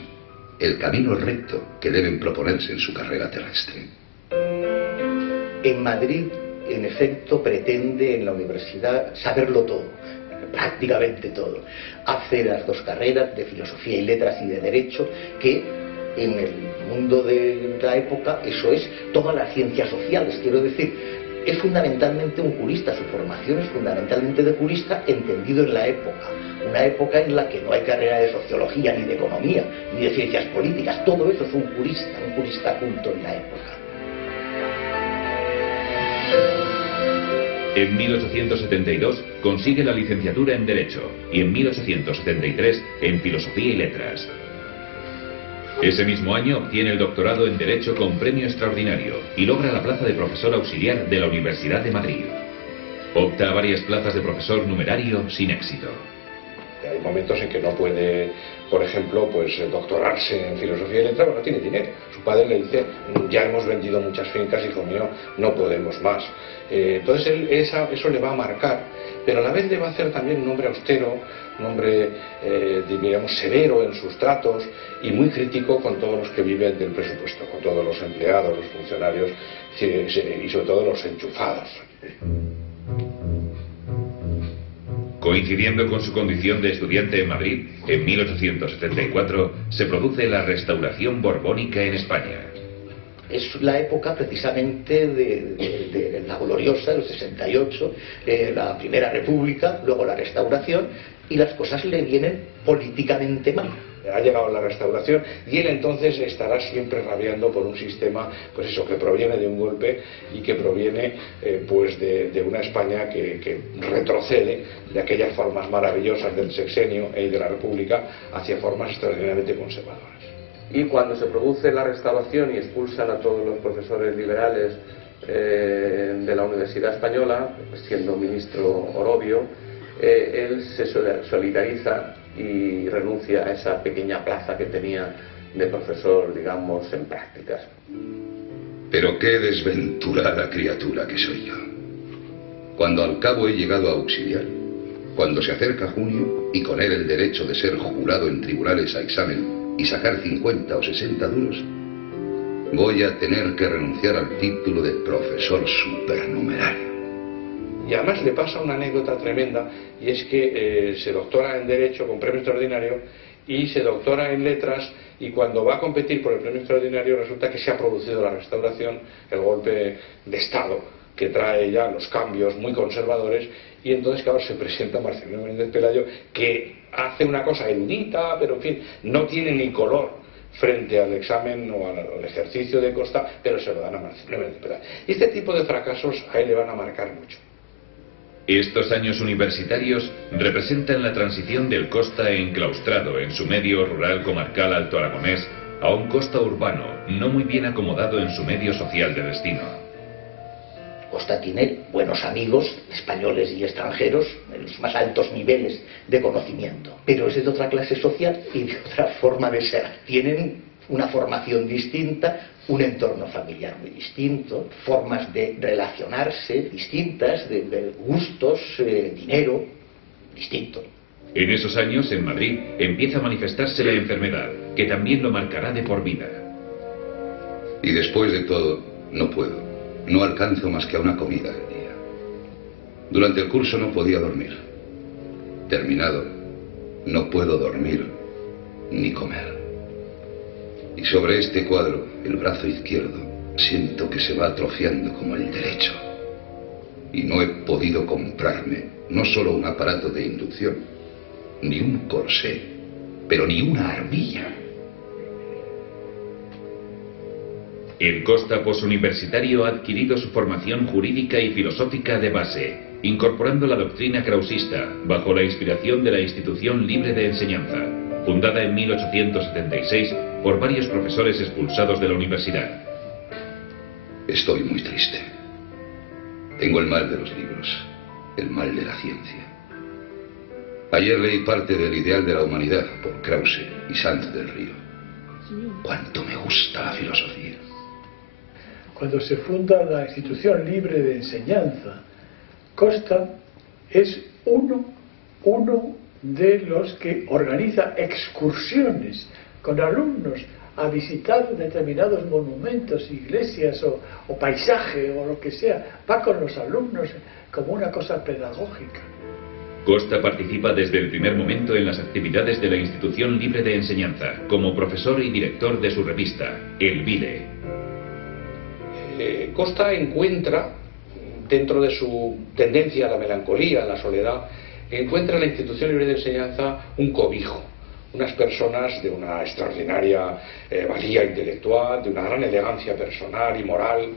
el camino recto que deben proponerse en su carrera terrestre. En Madrid, en efecto, pretende en la universidad saberlo todo, prácticamente todo. Hace las dos carreras de Filosofía y Letras y de Derecho, que en el mundo de la época eso es todas las ciencias sociales, quiero decir, es fundamentalmente un jurista, su formación es fundamentalmente de jurista entendido en la época, una época en la que no hay carrera de sociología, ni de economía, ni de ciencias políticas, todo eso es un jurista culto en la época. En 1872 consigue la licenciatura en Derecho y en 1873 en Filosofía y Letras. Ese mismo año obtiene el doctorado en Derecho con premio extraordinario y logra la plaza de profesor auxiliar de la Universidad de Madrid. Opta a varias plazas de profesor numerario sin éxito. Hay momentos en que no puede, por ejemplo, pues doctorarse en Filosofía y Letras, porque no tiene dinero. Su padre le dice, ya hemos vendido muchas fincas, hijo mío, no podemos más. Entonces eso le va a marcar, pero a la vez le va a hacer también un hombre austero, un hombre, digamos, severo en sus tratos y muy crítico con todos los que viven del presupuesto, con todos los empleados, los funcionarios y sobre todo los enchufados. Coincidiendo con su condición de estudiante en Madrid, en 1874 se produce la Restauración Borbónica en España. Es la época precisamente de la gloriosa, el 68, la Primera República, luego la Restauración, y las cosas le vienen políticamente mal. Ha llegado la Restauración y él entonces estará siempre rabiando por un sistema, pues eso, que proviene de un golpe y que proviene pues de una España que retrocede de aquellas formas maravillosas del sexenio y de la República hacia formas extraordinariamente conservadoras. Y cuando se produce la Restauración y expulsan a todos los profesores liberales de la Universidad Española, siendo ministro Orobio, él se solidariza y renuncia a esa pequeña plaza que tenía de profesor, digamos, en prácticas. Pero qué desventurada criatura que soy yo. Cuando al cabo he llegado a auxiliar, cuando se acerca junio y con él el derecho de ser jurado en tribunales a examen y sacar 50 o 60 duros, voy a tener que renunciar al título de profesor supernumerario. Y además le pasa una anécdota tremenda, y es que se doctora en Derecho con premio extraordinario y se doctora en Letras, y cuando va a competir por el premio extraordinario resulta que se ha producido la Restauración, el golpe de Estado que trae ya los cambios muy conservadores, y entonces claro se presenta Marcelino Menéndez Pelayo, que hace una cosa erudita, pero en fin, no tiene ni color frente al examen o al ejercicio de Costa, pero se lo dan a Marcelino Menéndez Pelayo. Y este tipo de fracasos a él le van a marcar mucho. Estos años universitarios representan la transición del Costa enclaustrado en su medio rural comarcal alto aragonés a un Costa urbano no muy bien acomodado en su medio social de destino. Costa tiene buenos amigos, españoles y extranjeros, en los más altos niveles de conocimiento, pero es de otra clase social y de otra forma de ser. Tienen una formación distinta, un entorno familiar muy distinto, formas de relacionarse distintas, de gustos, dinero distinto. En esos años, en Madrid, empieza a manifestarse la enfermedad, que también lo marcará de por vida. Y después de todo, no puedo. No alcanzo más que a una comida al día. Durante el curso no podía dormir. Terminado, no puedo dormir ni comer. Y sobre este cuadro, el brazo izquierdo, siento que se va atrofiando como el derecho. Y no he podido comprarme no solo un aparato de inducción, ni un corsé, pero ni una armilla. El Costa posuniversitario ha adquirido su formación jurídica y filosófica de base, incorporando la doctrina krausista, bajo la inspiración de la Institución Libre de Enseñanza, fundada en 1876 por varios profesores expulsados de la universidad. Estoy muy triste. Tengo el mal de los libros, el mal de la ciencia. Ayer leí parte del Ideal de la Humanidad por Krause y Sanz del Río. ¡Cuánto me gusta la filosofía! Cuando se funda la Institución Libre de Enseñanza, Costa es uno de los que organiza excursiones con alumnos a visitar determinados monumentos, iglesias o paisaje o lo que sea. Va con los alumnos como una cosa pedagógica. Costa participa desde el primer momento en las actividades de la Institución Libre de Enseñanza, como profesor y director de su revista, El Vile. Costa encuentra, dentro de su tendencia a la melancolía, a la soledad, encuentra en la Institución Libre de Enseñanza un cobijo, unas personas de una extraordinaria valía intelectual, de una gran elegancia personal y moral,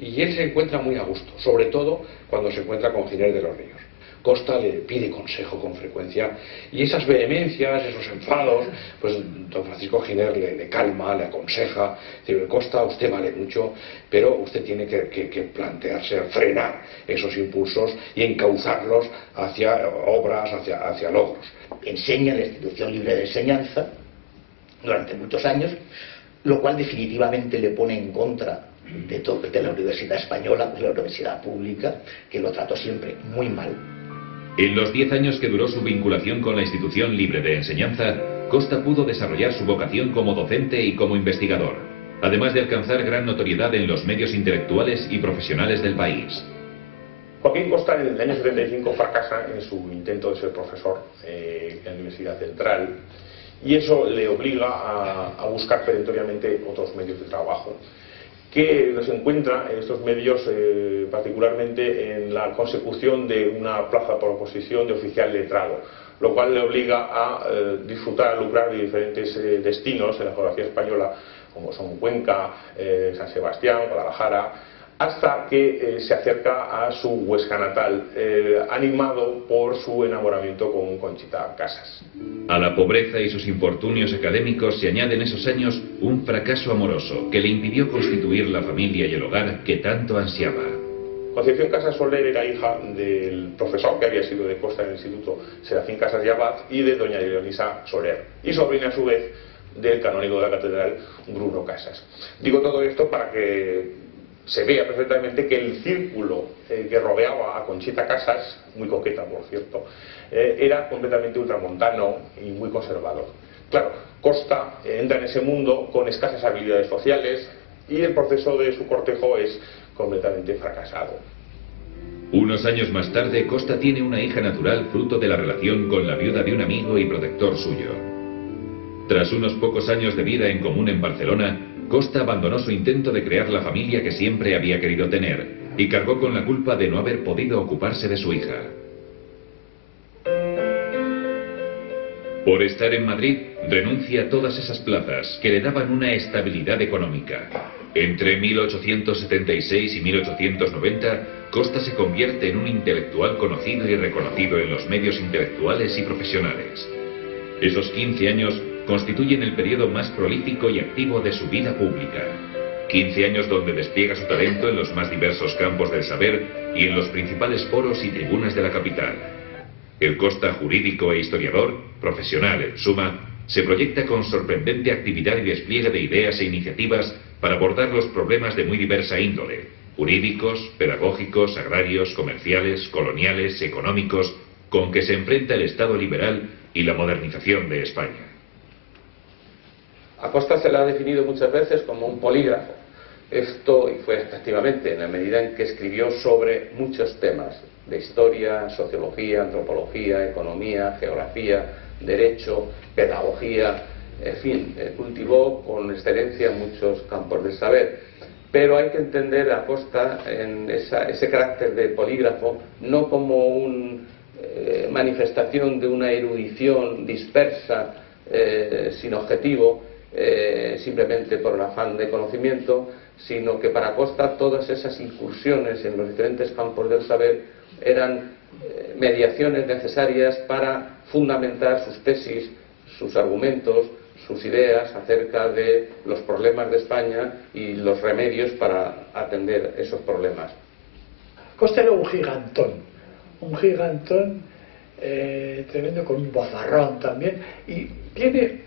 y él se encuentra muy a gusto, sobre todo cuando se encuentra con Giner de los Ríos. Costa le pide consejo con frecuencia y esas vehemencias, esos enfados, pues don Francisco Giner le calma, le aconseja, dice: Costa, usted vale mucho, pero usted tiene que plantearse frenar esos impulsos y encauzarlos hacia obras, hacia logros. Enseña en la Institución Libre de Enseñanza durante muchos años, lo cual definitivamente le pone en contra de la Universidad Española, pues la universidad pública, que lo trató siempre muy mal. En los 10 años que duró su vinculación con la Institución Libre de Enseñanza, Costa pudo desarrollar su vocación como docente y como investigador, además de alcanzar gran notoriedad en los medios intelectuales y profesionales del país. Joaquín Costa en el año 75 fracasa en su intento de ser profesor en la Universidad Central, y eso le obliga a buscar perentoriamente otros medios de trabajo, que los encuentra en estos medios particularmente en la consecución de una plaza por oposición de oficial letrado, lo cual le obliga a disfrutar, a lucrar de diferentes destinos en la geografía española, como son Cuenca, San Sebastián, Guadalajara, hasta que se acerca a su Huesca natal, animado por su enamoramiento con Conchita Casas. A la pobreza y sus infortunios académicos se añade en esos años un fracaso amoroso que le impidió constituir la familia y el hogar que tanto ansiaba. Concepción Casas Soler era hija del profesor que había sido de Costa en el Instituto, Serafín Casas y Abad, y de doña Leonisa Soler, y sobrina a su vez del canónigo de la catedral, Bruno Casas. Digo todo esto para que se vea perfectamente que el círculo que rodeaba a Conchita Casas, muy coqueta por cierto, era completamente ultramontano y muy conservador. Claro, Costa entra en ese mundo con escasas habilidades sociales y el proceso de su cortejo es completamente fracasado. Unos años más tarde, Costa tiene una hija natural fruto de la relación con la viuda de un amigo y protector suyo. Tras unos pocos años de vida en común en Barcelona, Costa abandonó su intento de crear la familia que siempre había querido tener y cargó con la culpa de no haber podido ocuparse de su hija. Por estar en Madrid, renuncia a todas esas plazas que le daban una estabilidad económica. Entre 1876 y 1890, Costa se convierte en un intelectual conocido y reconocido en los medios intelectuales y profesionales. Esos 15 años constituyen el periodo más prolífico y activo de su vida pública. 15 años donde despliega su talento en los más diversos campos del saber y en los principales foros y tribunas de la capital. El Costa jurídico e historiador, profesional en suma, se proyecta con sorprendente actividad y despliegue de ideas e iniciativas para abordar los problemas de muy diversa índole, jurídicos, pedagógicos, agrarios, comerciales, coloniales, económicos, con que se enfrenta el Estado liberal y la modernización de España. A Costa se le ha definido muchas veces como un polígrafo. Esto y fue efectivamente en la medida en que escribió sobre muchos temas de historia, sociología, antropología, economía, geografía, derecho, pedagogía, en fin, cultivó con excelencia muchos campos del saber. Pero hay que entender a Costa en ese carácter de polígrafo no como una manifestación de una erudición dispersa, sin objetivo, simplemente por el afán de conocimiento, sino que para Costa todas esas incursiones en los diferentes campos del saber eran mediaciones necesarias para fundamentar sus tesis, sus argumentos, sus ideas acerca de los problemas de España y los remedios para atender esos problemas. Costa era un gigantón tremendo, con un bozarrón también, y tiene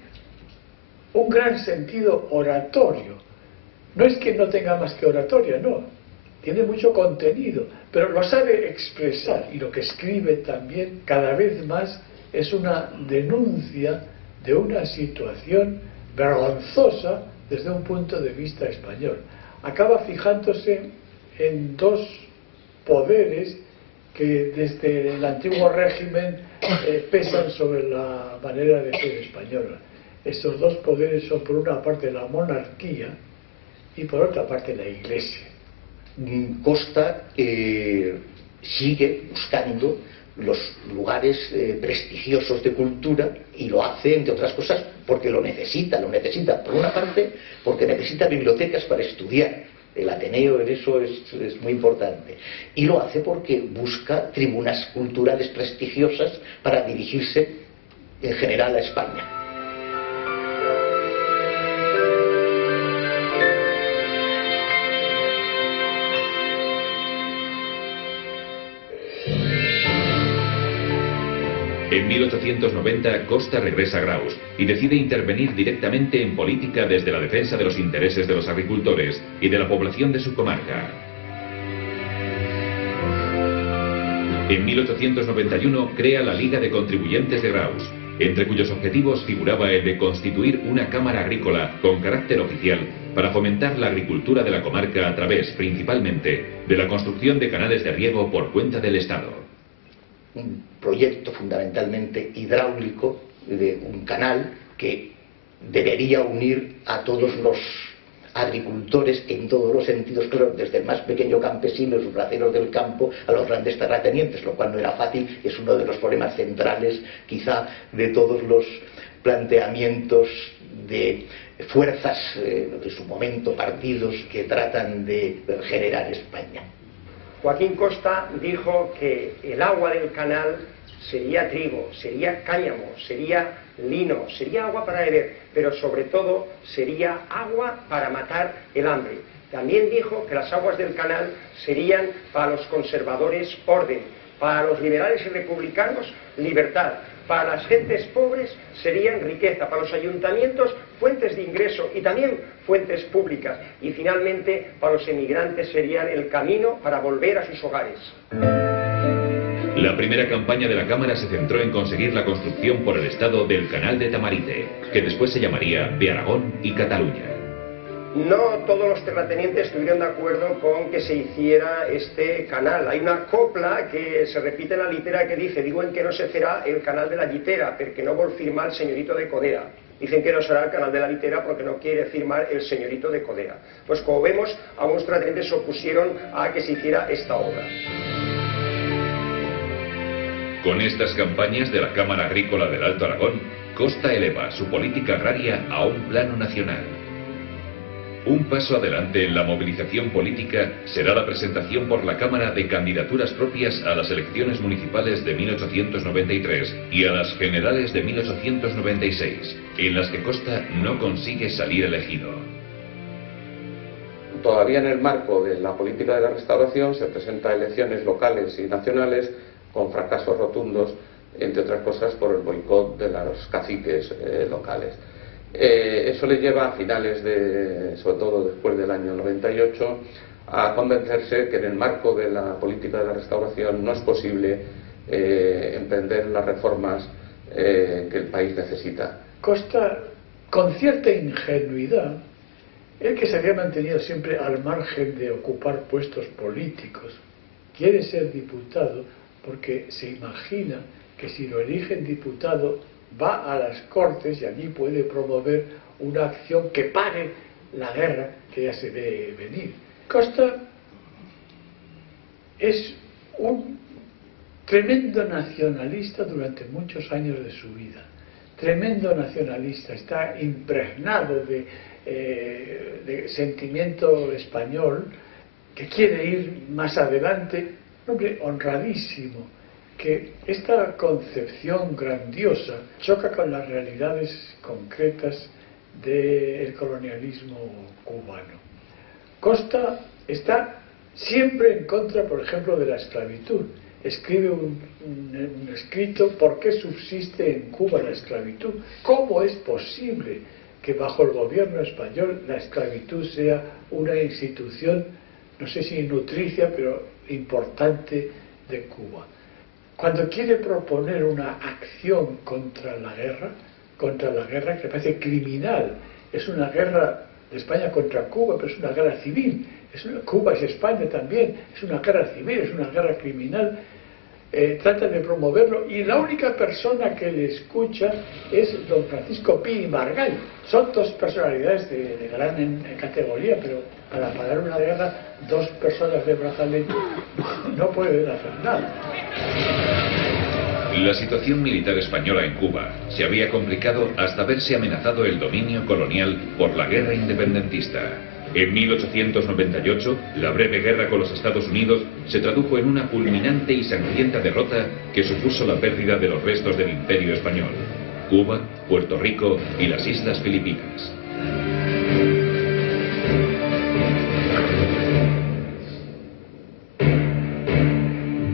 un gran sentido oratorio. No es que no tenga más que oratoria, no, tiene mucho contenido, pero lo sabe expresar, y lo que escribe también cada vez más es una denuncia de una situación vergonzosa desde un punto de vista español. Acaba fijándose en dos poderes que desde el antiguo régimen pesan sobre la manera de ser española. Estos dos poderes son, por una parte, la monarquía y por otra parte la Iglesia. Costa sigue buscando los lugares prestigiosos de cultura, y lo hace, entre otras cosas, porque lo necesita, por una parte, porque necesita bibliotecas para estudiar. El Ateneo en eso es muy importante. Y lo hace porque busca tribunas culturales prestigiosas para dirigirse en general a España. En 1890, Costa regresa a Graus y decide intervenir directamente en política desde la defensa de los intereses de los agricultores y de la población de su comarca. En 1891 crea la Liga de Contribuyentes de Graus, entre cuyos objetivos figuraba el de constituir una cámara agrícola con carácter oficial para fomentar la agricultura de la comarca a través, principalmente, de la construcción de canales de riego por cuenta del Estado. Un proyecto fundamentalmente hidráulico de un canal que debería unir a todos los agricultores en todos los sentidos, claro, desde el más pequeño campesino, sus braceros del campo, a los grandes terratenientes, lo cual no era fácil. Es uno de los problemas centrales quizá de todos los planteamientos de fuerzas, de su momento partidos que tratan de generar España. Joaquín Costa dijo que el agua del canal sería trigo, sería cáñamo, sería lino, sería agua para beber, pero sobre todo sería agua para matar el hambre. También dijo que las aguas del canal serían para los conservadores orden, para los liberales y republicanos libertad, para las gentes pobres serían riqueza, para los ayuntamientos fuentes de ingreso y también fuentes públicas, y finalmente para los emigrantes serían el camino para volver a sus hogares. La primera campaña de la Cámara se centró en conseguir la construcción por el Estado del Canal de Tamarite, que después se llamaría de Aragón y Cataluña. No todos los terratenientes estuvieron de acuerdo con que se hiciera este canal. Hay una copla que se repite en la litera que dice: digo que no se farà el canal de la Llitera, porque no vol firmar el señorito de Codera. Dicen que no será el canal de la Litera porque no quiere firmar el señorito de Codera. Pues como vemos, algunos terratenientes se opusieron a que se hiciera esta obra. Con estas campañas de la Cámara Agrícola del Alto Aragón, Costa eleva su política agraria a un plano nacional. Un paso adelante en la movilización política será la presentación por la Cámara de candidaturas propias a las elecciones municipales de 1893 y a las generales de 1896, en las que Costa no consigue salir elegido. Todavía en el marco de la política de la Restauración se presenta elecciones locales y nacionales con fracasos rotundos, entre otras cosas por el boicot de los caciques locales. Eso le lleva a finales sobre todo después del año 98, a convencerse que en el marco de la política de la Restauración no es posible emprender las reformas que el país necesita. Costa, con cierta ingenuidad, él que se había mantenido siempre al margen de ocupar puestos políticos, quiere ser diputado porque se imagina que si lo eligen diputado va a las Cortes y allí puede promover una acción que pare la guerra que ya se ve venir. Costa es un tremendo nacionalista durante muchos años de su vida. Tremendo nacionalista, está impregnado de sentimiento español, que quiere ir más adelante. Un hombre honradísimo, que esta concepción grandiosa choca con las realidades concretas del colonialismo cubano. Costa está siempre en contra, por ejemplo, de la esclavitud. escribe un escrito ¿por qué subsiste en Cuba la esclavitud? ¿Cómo es posible que bajo el gobierno español la esclavitud sea una institución, no sé si nutricia, pero importante de Cuba? Cuando quiere proponer una acción contra la guerra que parece criminal, es una guerra de España contra Cuba, pero es una guerra civil, Cuba es España también, es una guerra civil, es una guerra criminal, trata de promoverlo y la única persona que le escucha es don Francisco Pi y Margall. Son dos personalidades de gran categoría, pero para parar una guerra, dos personas de brazalete no pueden hacer nada. La situación militar española en Cuba se había complicado hasta verse amenazado el dominio colonial por la guerra independentista. En 1898, la breve guerra con los Estados Unidos se tradujo en una fulminante y sangrienta derrota que supuso la pérdida de los restos del Imperio español: Cuba, Puerto Rico y las Islas Filipinas.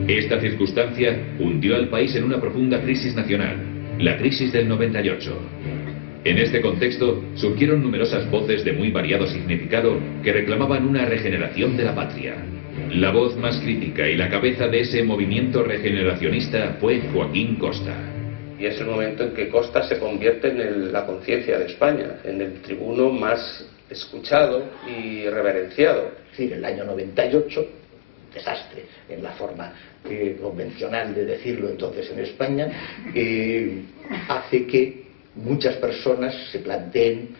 Esta circunstancia hundió al país en una profunda crisis nacional, la crisis del 98. En este contexto surgieron numerosas voces de muy variado significado que reclamaban una regeneración de la patria. La voz más crítica y la cabeza de ese movimiento regeneracionista fue Joaquín Costa. Y es el momento en que Costa se convierte en la conciencia de España, en el tribuno más escuchado y reverenciado. Es decir, el año 98, desastre en la forma convencional de decirlo entonces en España, hace que muchas personas se planteen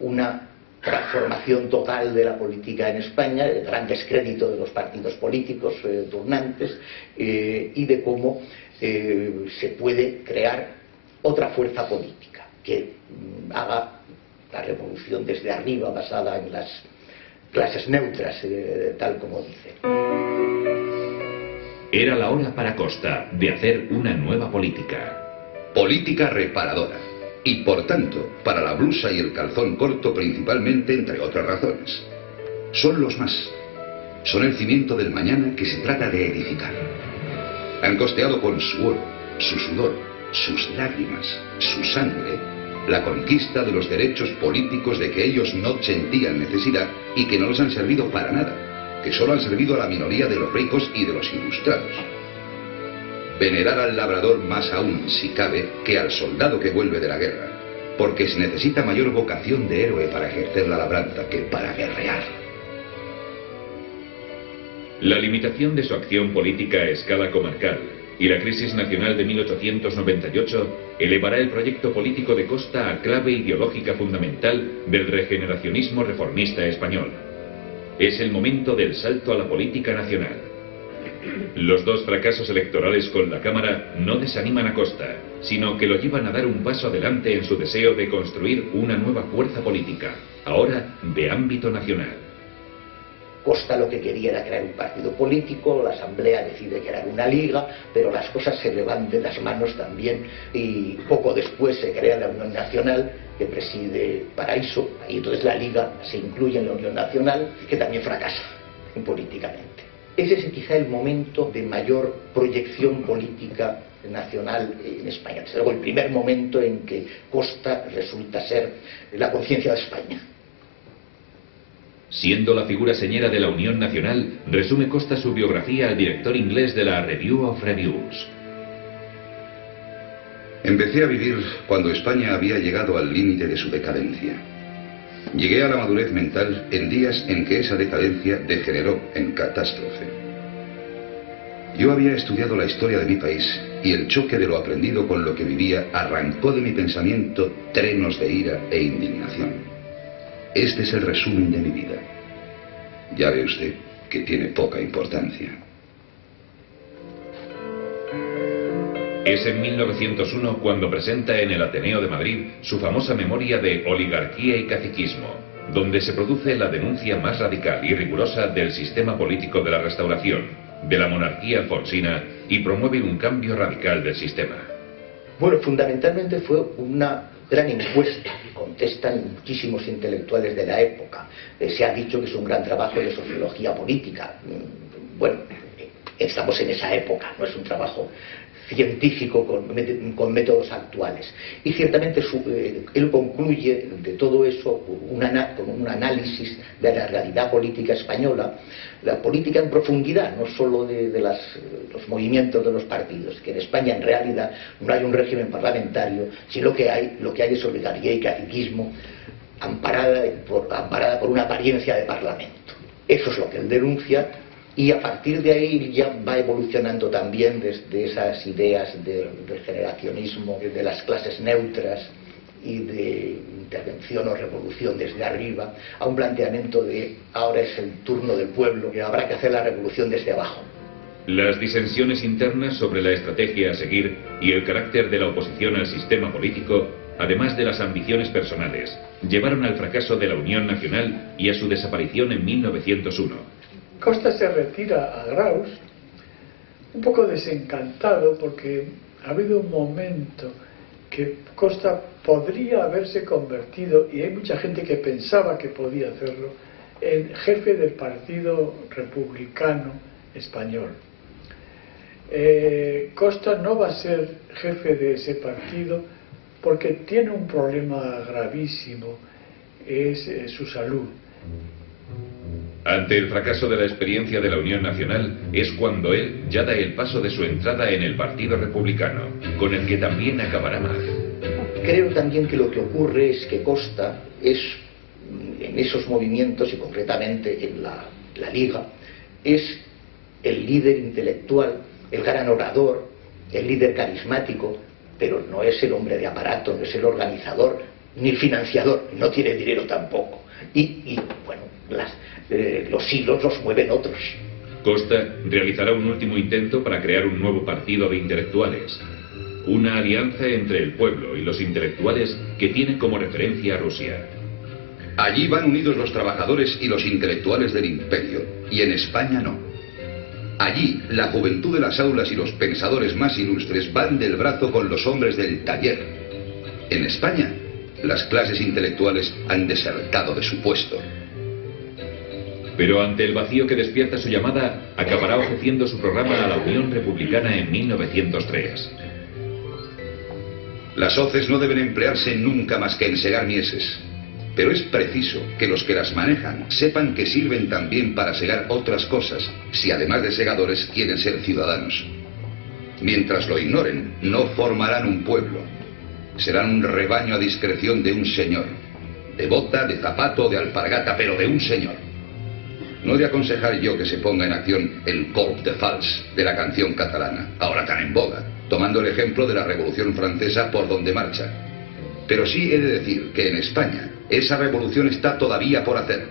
una transformación total de la política en España, el gran descrédito de los partidos políticos turnantes y de cómo se puede crear otra fuerza política que haga la revolución desde arriba basada en las clases neutras, tal como dice. Era la hora para Costa de hacer una nueva política. Política reparadora. Y por tanto, para la blusa y el calzón corto principalmente, entre otras razones. Son los más. Son el cimiento del mañana que se trata de edificar. Han costeado con su oro, su sudor, sus lágrimas, su sangre, la conquista de los derechos políticos de que ellos no sentían necesidad y que no les han servido para nada, que solo han servido a la minoría de los ricos y de los ilustrados. Venerar al labrador más aún, si cabe, que al soldado que vuelve de la guerra, porque se necesita mayor vocación de héroe para ejercer la labranza que para guerrear. La limitación de su acción política a escala comarcal y la crisis nacional de 1898 elevará el proyecto político de Costa a clave ideológica fundamental del regeneracionismo reformista español. Es el momento del salto a la política nacional. Los dos fracasos electorales con la Cámara no desaniman a Costa, sino que lo llevan a dar un paso adelante en su deseo de construir una nueva fuerza política, ahora de ámbito nacional. Costa lo que quería era crear un partido político, la Asamblea decide crear una liga, pero las cosas se le van de las manos también y poco después se crea la Unión Nacional que preside Paraíso y entonces la liga se incluye en la Unión Nacional que también fracasa políticamente. Ese es quizá el momento de mayor proyección política nacional en España. Desde luego el primer momento en que Costa resulta ser la conciencia de España. Siendo la figura señera de la Unión Nacional, resume Costa su biografía al director inglés de la Review of Reviews. Empecé a vivir cuando España había llegado al límite de su decadencia. Llegué a la madurez mental en días en que esa decadencia degeneró en catástrofe. Yo había estudiado la historia de mi país y el choque de lo aprendido con lo que vivía arrancó de mi pensamiento trenos de ira e indignación. Este es el resumen de mi vida. Ya ve usted que tiene poca importancia. Es en 1901 cuando presenta en el Ateneo de Madrid su famosa memoria de Oligarquía y Caciquismo, donde se produce la denuncia más radical y rigurosa del sistema político de la Restauración, de la monarquía alfonsina, y promueve un cambio radical del sistema. Bueno, fundamentalmente fue una gran encuesta, contestan muchísimos intelectuales de la época. Se ha dicho que es un gran trabajo de sociología política. Bueno, estamos en esa época, no es un trabajo científico con métodos actuales. Y ciertamente él concluye de todo eso con un análisis de la realidad política española, la política en profundidad, no solo de los movimientos de los partidos, que en España en realidad no hay un régimen parlamentario, sino lo que hay es oligarquía y caciquismo amparada por una apariencia de parlamento. Eso es lo que él denuncia. Y a partir de ahí ya va evolucionando también desde esas ideas del generacionismo, de las clases neutras y de intervención o revolución desde arriba, a un planteamiento de ahora es el turno del pueblo, que habrá que hacer la revolución desde abajo. Las disensiones internas sobre la estrategia a seguir y el carácter de la oposición al sistema político, además de las ambiciones personales, llevaron al fracaso de la Unión Nacional y a su desaparición en 1901. Costa se retira a Graus un poco desencantado porque ha habido un momento que Costa podría haberse convertido, y hay mucha gente que pensaba que podía hacerlo, en jefe del Partido Republicano Español. Costa no va a ser jefe de ese partido porque tiene un problema gravísimo, es su salud. Ante el fracaso de la experiencia de la Unión Nacional es cuando él ya da el paso de su entrada en el Partido Republicano, con el que también acabará mal. Creo también que lo que ocurre es que Costa es, en esos movimientos y concretamente en la Liga, es el líder intelectual, el gran orador, el líder carismático, pero no es el hombre de aparato, no es el organizador, ni el financiador, no tiene dinero tampoco. Y bueno, los hilos los mueven otros. Costa realizará un último intento para crear un nuevo partido de intelectuales. Una alianza entre el pueblo y los intelectuales que tiene como referencia a Rusia. Allí van unidos los trabajadores y los intelectuales del imperio, y en España no. Allí, la juventud de las aulas y los pensadores más ilustres van del brazo con los hombres del taller. En España, las clases intelectuales han desertado de su puesto. Pero ante el vacío que despierta su llamada, acabará ofreciendo su programa a la Unión Republicana en 1903. Las hoces no deben emplearse nunca más que en segar mieses. Pero es preciso que los que las manejan sepan que sirven también para segar otras cosas, si además de segadores quieren ser ciudadanos. Mientras lo ignoren, no formarán un pueblo. Serán un rebaño a discreción de un señor. De bota, de zapato, de alpargata, pero de un señor. No he de aconsejar yo que se ponga en acción el Corp de Fals de la canción catalana, ahora tan en boga, tomando el ejemplo de la Revolución Francesa por donde marcha. Pero sí he de decir que en España esa revolución está todavía por hacer.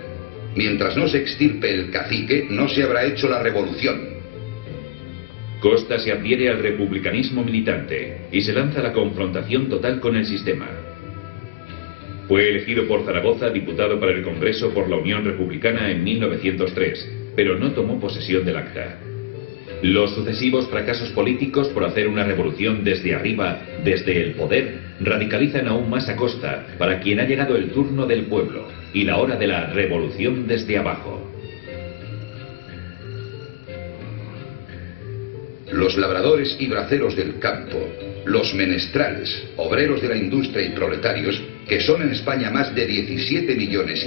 Mientras no se extirpe el cacique, no se habrá hecho la revolución. Costa se adhiere al republicanismo militante y se lanza a la confrontación total con el sistema. Fue elegido por Zaragoza diputado para el Congreso por la Unión Republicana en 1903, pero no tomó posesión del acta. Los sucesivos fracasos políticos por hacer una revolución desde arriba, desde el poder, radicalizan aún más a Costa, para quien ha llegado el turno del pueblo y la hora de la revolución desde abajo. Los labradores y braceros del campo, los menestrales, obreros de la industria y proletarios, que son en España más de 17,5 millones,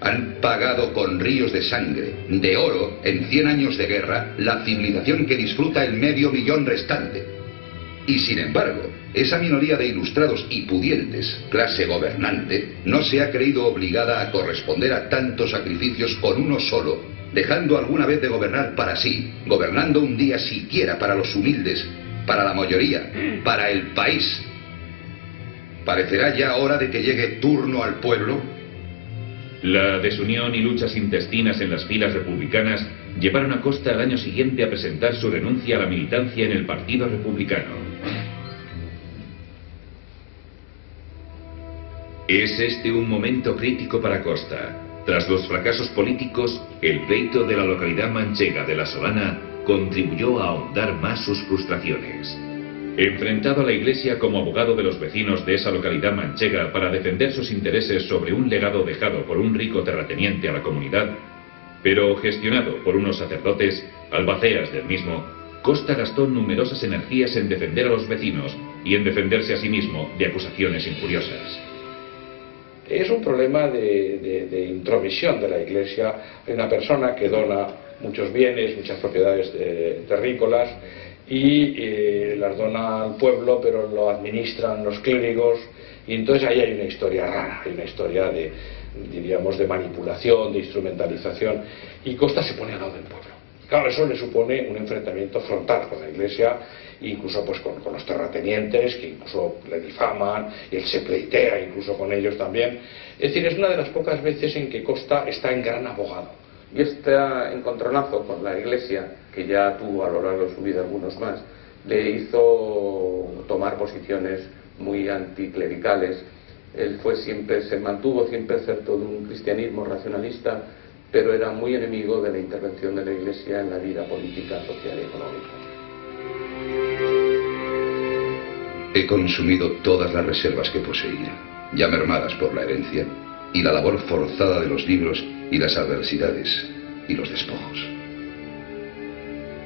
han pagado con ríos de sangre, de oro, en 100 años de guerra, la civilización que disfruta el 500,000 restante. Y sin embargo, esa minoría de ilustrados y pudientes, clase gobernante, no se ha creído obligada a corresponder a tantos sacrificios con uno solo, dejando alguna vez de gobernar para sí, gobernando un día siquiera para los humildes, para la mayoría, para el país. ¿Parecerá ya hora de que llegue turno al pueblo? La desunión y luchas intestinas en las filas republicanas llevaron a Costa al año siguiente a presentar su renuncia a la militancia en el Partido Republicano. Es este un momento crítico para Costa. Tras los fracasos políticos, el pleito de la localidad manchega de La Solana contribuyó a ahondar más sus frustraciones. Enfrentado a la Iglesia como abogado de los vecinos de esa localidad manchega para defender sus intereses sobre un legado dejado por un rico terrateniente a la comunidad, pero gestionado por unos sacerdotes, Albaceas del mismo, Costa gastó numerosas energías en defender a los vecinos y en defenderse a sí mismo de acusaciones injuriosas. Es un problema de intromisión de la Iglesia. Hay una persona que dona muchos bienes, muchas propiedades terrícolas y las dona al pueblo, pero lo administran los clérigos, y entonces ahí hay una historia rara, hay una historia diríamos, de manipulación, de instrumentalización, y Costa se pone al lado del pueblo. Claro, eso le supone un enfrentamiento frontal con la Iglesia, incluso pues con los terratenientes, que incluso le difaman, y él se pleitea incluso con ellos también. Es decir, es una de las pocas veces en que Costa está en gran abogado. Y este encontronazo con la Iglesia, que ya tuvo a lo largo de su vida algunos más, le hizo tomar posiciones muy anticlericales. Él se mantuvo siempre excepto de un cristianismo racionalista, pero era muy enemigo de la intervención de la Iglesia en la vida política, social y económica. He consumido todas las reservas que poseía, ya mermadas por la herencia y la labor forzada de los libros y las adversidades y los despojos.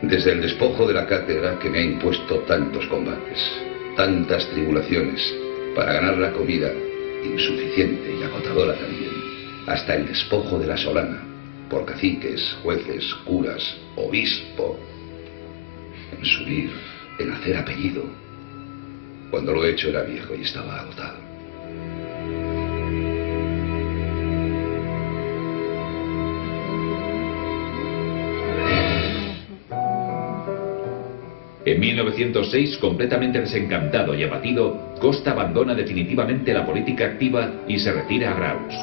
Desde el despojo de la cátedra, que me ha impuesto tantos combates, tantas tribulaciones para ganar la comida, insuficiente y agotadora también, hasta el despojo de la solana, por caciques, jueces, curas, obispo, en subir, en hacer apellido. Cuando lo he hecho era viejo y estaba agotado. En 1906, completamente desencantado y abatido, Costa abandona definitivamente la política activa y se retira a Graus.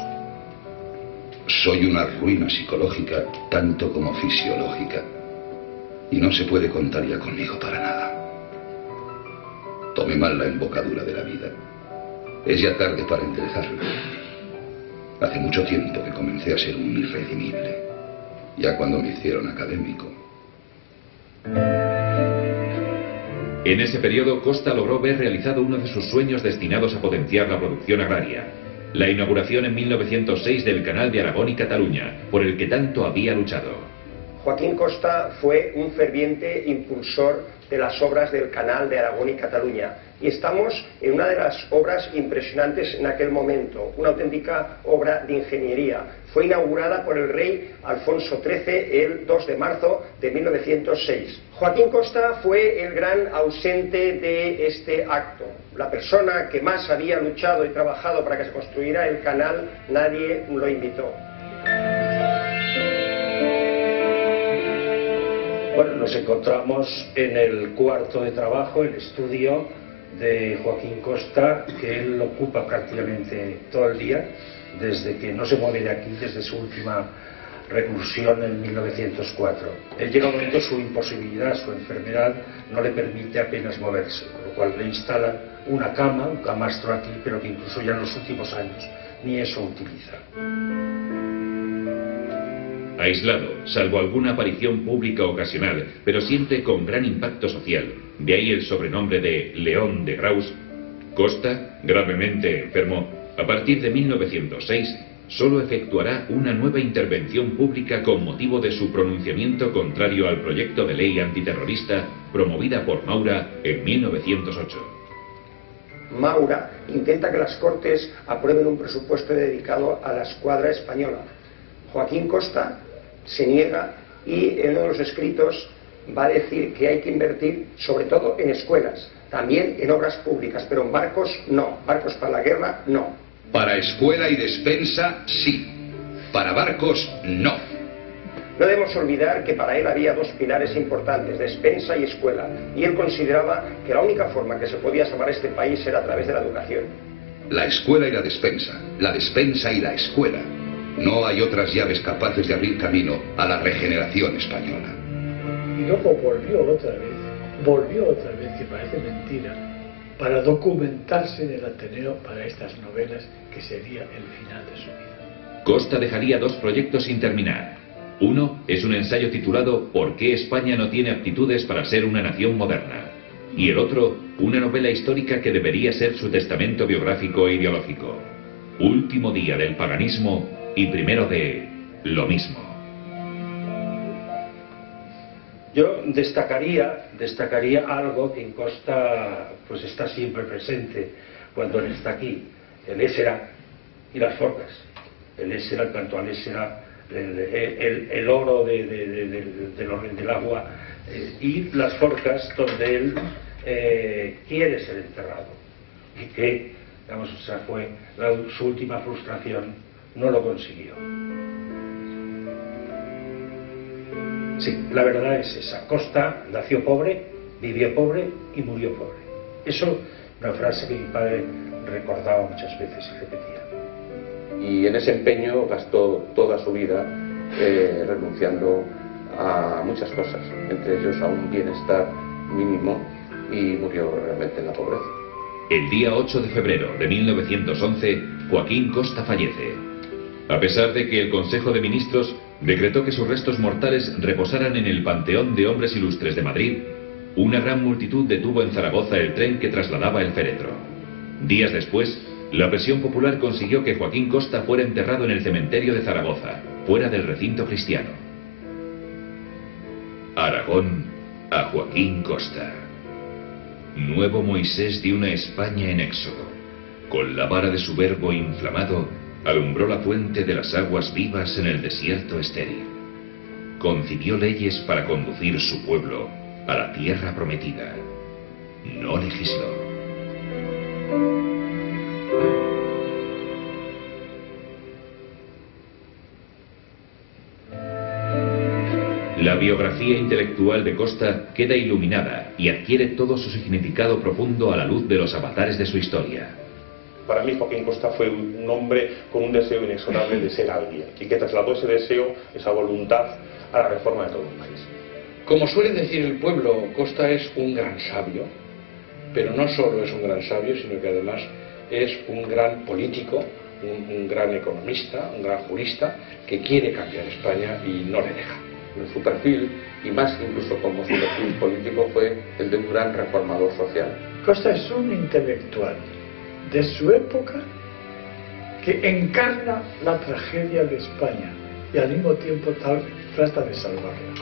Soy una ruina psicológica tanto como fisiológica, y no se puede contar ya conmigo para nada. Tomé mal la embocadura de la vida. Es ya tarde para enderezarla. Hace mucho tiempo que comencé a ser un irredimible, ya cuando me hicieron académico. En ese periodo, Costa logró ver realizado uno de sus sueños destinados a potenciar la producción agraria: la inauguración en 1906 del Canal de Aragón y Cataluña, por el que tanto había luchado. Joaquín Costa fue un ferviente impulsor de las obras del Canal de Aragón y Cataluña, y estamos en una de las obras impresionantes en aquel momento, una auténtica obra de ingeniería. Fue inaugurada por el rey Alfonso XIII el 2 de marzo de 1906. Joaquín Costa fue el gran ausente de este acto. La persona que más había luchado y trabajado para que se construyera el canal, nadie lo invitó. Bueno, nos encontramos en el cuarto de trabajo, el estudio de Joaquín Costa, que él ocupa prácticamente todo el día, desde que no se mueve de aquí, desde su última reclusión en 1904. Él llega a un momento, su imposibilidad, su enfermedad, no le permite apenas moverse, con lo cual le instalan una cama, un camastro aquí, pero que incluso ya en los últimos años ni eso utiliza. Aislado, salvo alguna aparición pública ocasional, pero siempre con gran impacto social, de ahí el sobrenombre de León de Graus, Costa, gravemente enfermo, a partir de 1906, solo efectuará una nueva intervención pública con motivo de su pronunciamiento contrario al proyecto de ley antiterrorista promovida por Maura en 1908. Maura intenta que las Cortes aprueben un presupuesto dedicado a la escuadra española. Joaquín Costa se niega y en uno de los escritos va a decir que hay que invertir sobre todo en escuelas, también en obras públicas, pero en barcos no, barcos para la guerra no. Para escuela y despensa, sí. Para barcos, no. No debemos olvidar que para él había dos pilares importantes, despensa y escuela, y él consideraba que la única forma que se podía salvar este país era a través de la educación. La escuela y la despensa y la escuela. No hay otras llaves capaces de abrir camino a la regeneración española. Y luego volvió otra vez, que parece mentira, para documentarse en el Ateneo para estas novelas, que sería el final de su vida. Costa dejaría dos proyectos sin terminar. Uno es un ensayo titulado ¿Por qué España no tiene aptitudes para ser una nación moderna? Y el otro, una novela histórica que debería ser su testamento biográfico e ideológico. Último día del paganismo y primero de lo mismo. Yo destacaría algo que en Costa pues está siempre presente cuando él está aquí, el Ésera y las forcas. El Ésera, el canto al Ésera, el oro del agua y las forcas donde él quiere ser enterrado y que, digamos, o sea, fue su última frustración, no lo consiguió. Sí, la verdad es esa. Costa nació pobre, vivió pobre y murió pobre. Eso, una frase que mi padre recordaba muchas veces y repetía. Y en ese empeño gastó toda su vida renunciando a muchas cosas, entre ellos a un bienestar mínimo, y murió realmente en la pobreza. El día 8 de febrero de 1911, Joaquín Costa fallece. A pesar de que el Consejo de Ministros decretó que sus restos mortales reposaran en el Panteón de Hombres Ilustres de Madrid, una gran multitud detuvo en Zaragoza el tren que trasladaba el féretro. Días después, la presión popular consiguió que Joaquín Costa fuera enterrado en el cementerio de Zaragoza, fuera del recinto cristiano. Aragón a Joaquín Costa. Nuevo Moisés de una España en éxodo. Con la vara de su verbo inflamado, alumbró la fuente de las aguas vivas en el desierto estéril. Concibió leyes para conducir su pueblo a la tierra prometida. No legisló. La biografía intelectual de Costa queda iluminada y adquiere todo su significado profundo a la luz de los avatares de su historia. Para mí Joaquín Costa fue un hombre con un deseo inexorable de ser alguien y que trasladó ese deseo, esa voluntad, a la reforma de todo un país. Como suele decir el pueblo, Costa es un gran sabio, pero no solo es un gran sabio, sino que además es un gran político, un gran economista, un gran jurista, que quiere cambiar España y no le deja. Su perfil, y más incluso como su perfil político, fue el de un gran reformador social. Costa es un intelectual de su época que encarna la tragedia de España y al mismo tiempo trata de salvarla.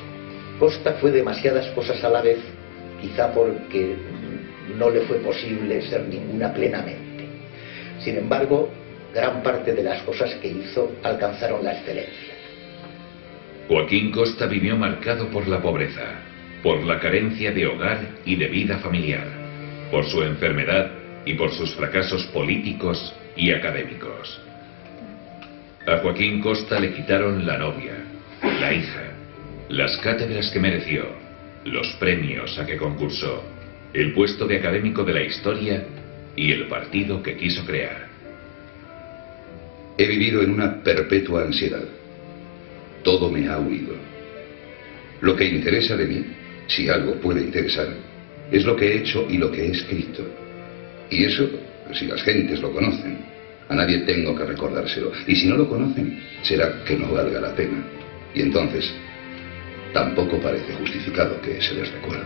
Costa fue demasiadas cosas a la vez, quizá porque no le fue posible ser ninguna plenamente. Sin embargo, gran parte de las cosas que hizo alcanzaron la excelencia. Joaquín Costa vivió marcado por la pobreza, por la carencia de hogar y de vida familiar, por su enfermedad y por sus fracasos políticos y académicos. A Joaquín Costa le quitaron la novia, la hija, las cátedras que mereció, los premios a que concursó, el puesto de académico de la historia y el partido que quiso crear. He vivido en una perpetua ansiedad. Todo me ha huido. Lo que interesa de mí, si algo puede interesar, es lo que he hecho y lo que he escrito. Y eso, si las gentes lo conocen, a nadie tengo que recordárselo. Y si no lo conocen, será que no valga la pena. Y entonces, tampoco parece justificado que se les recuerde.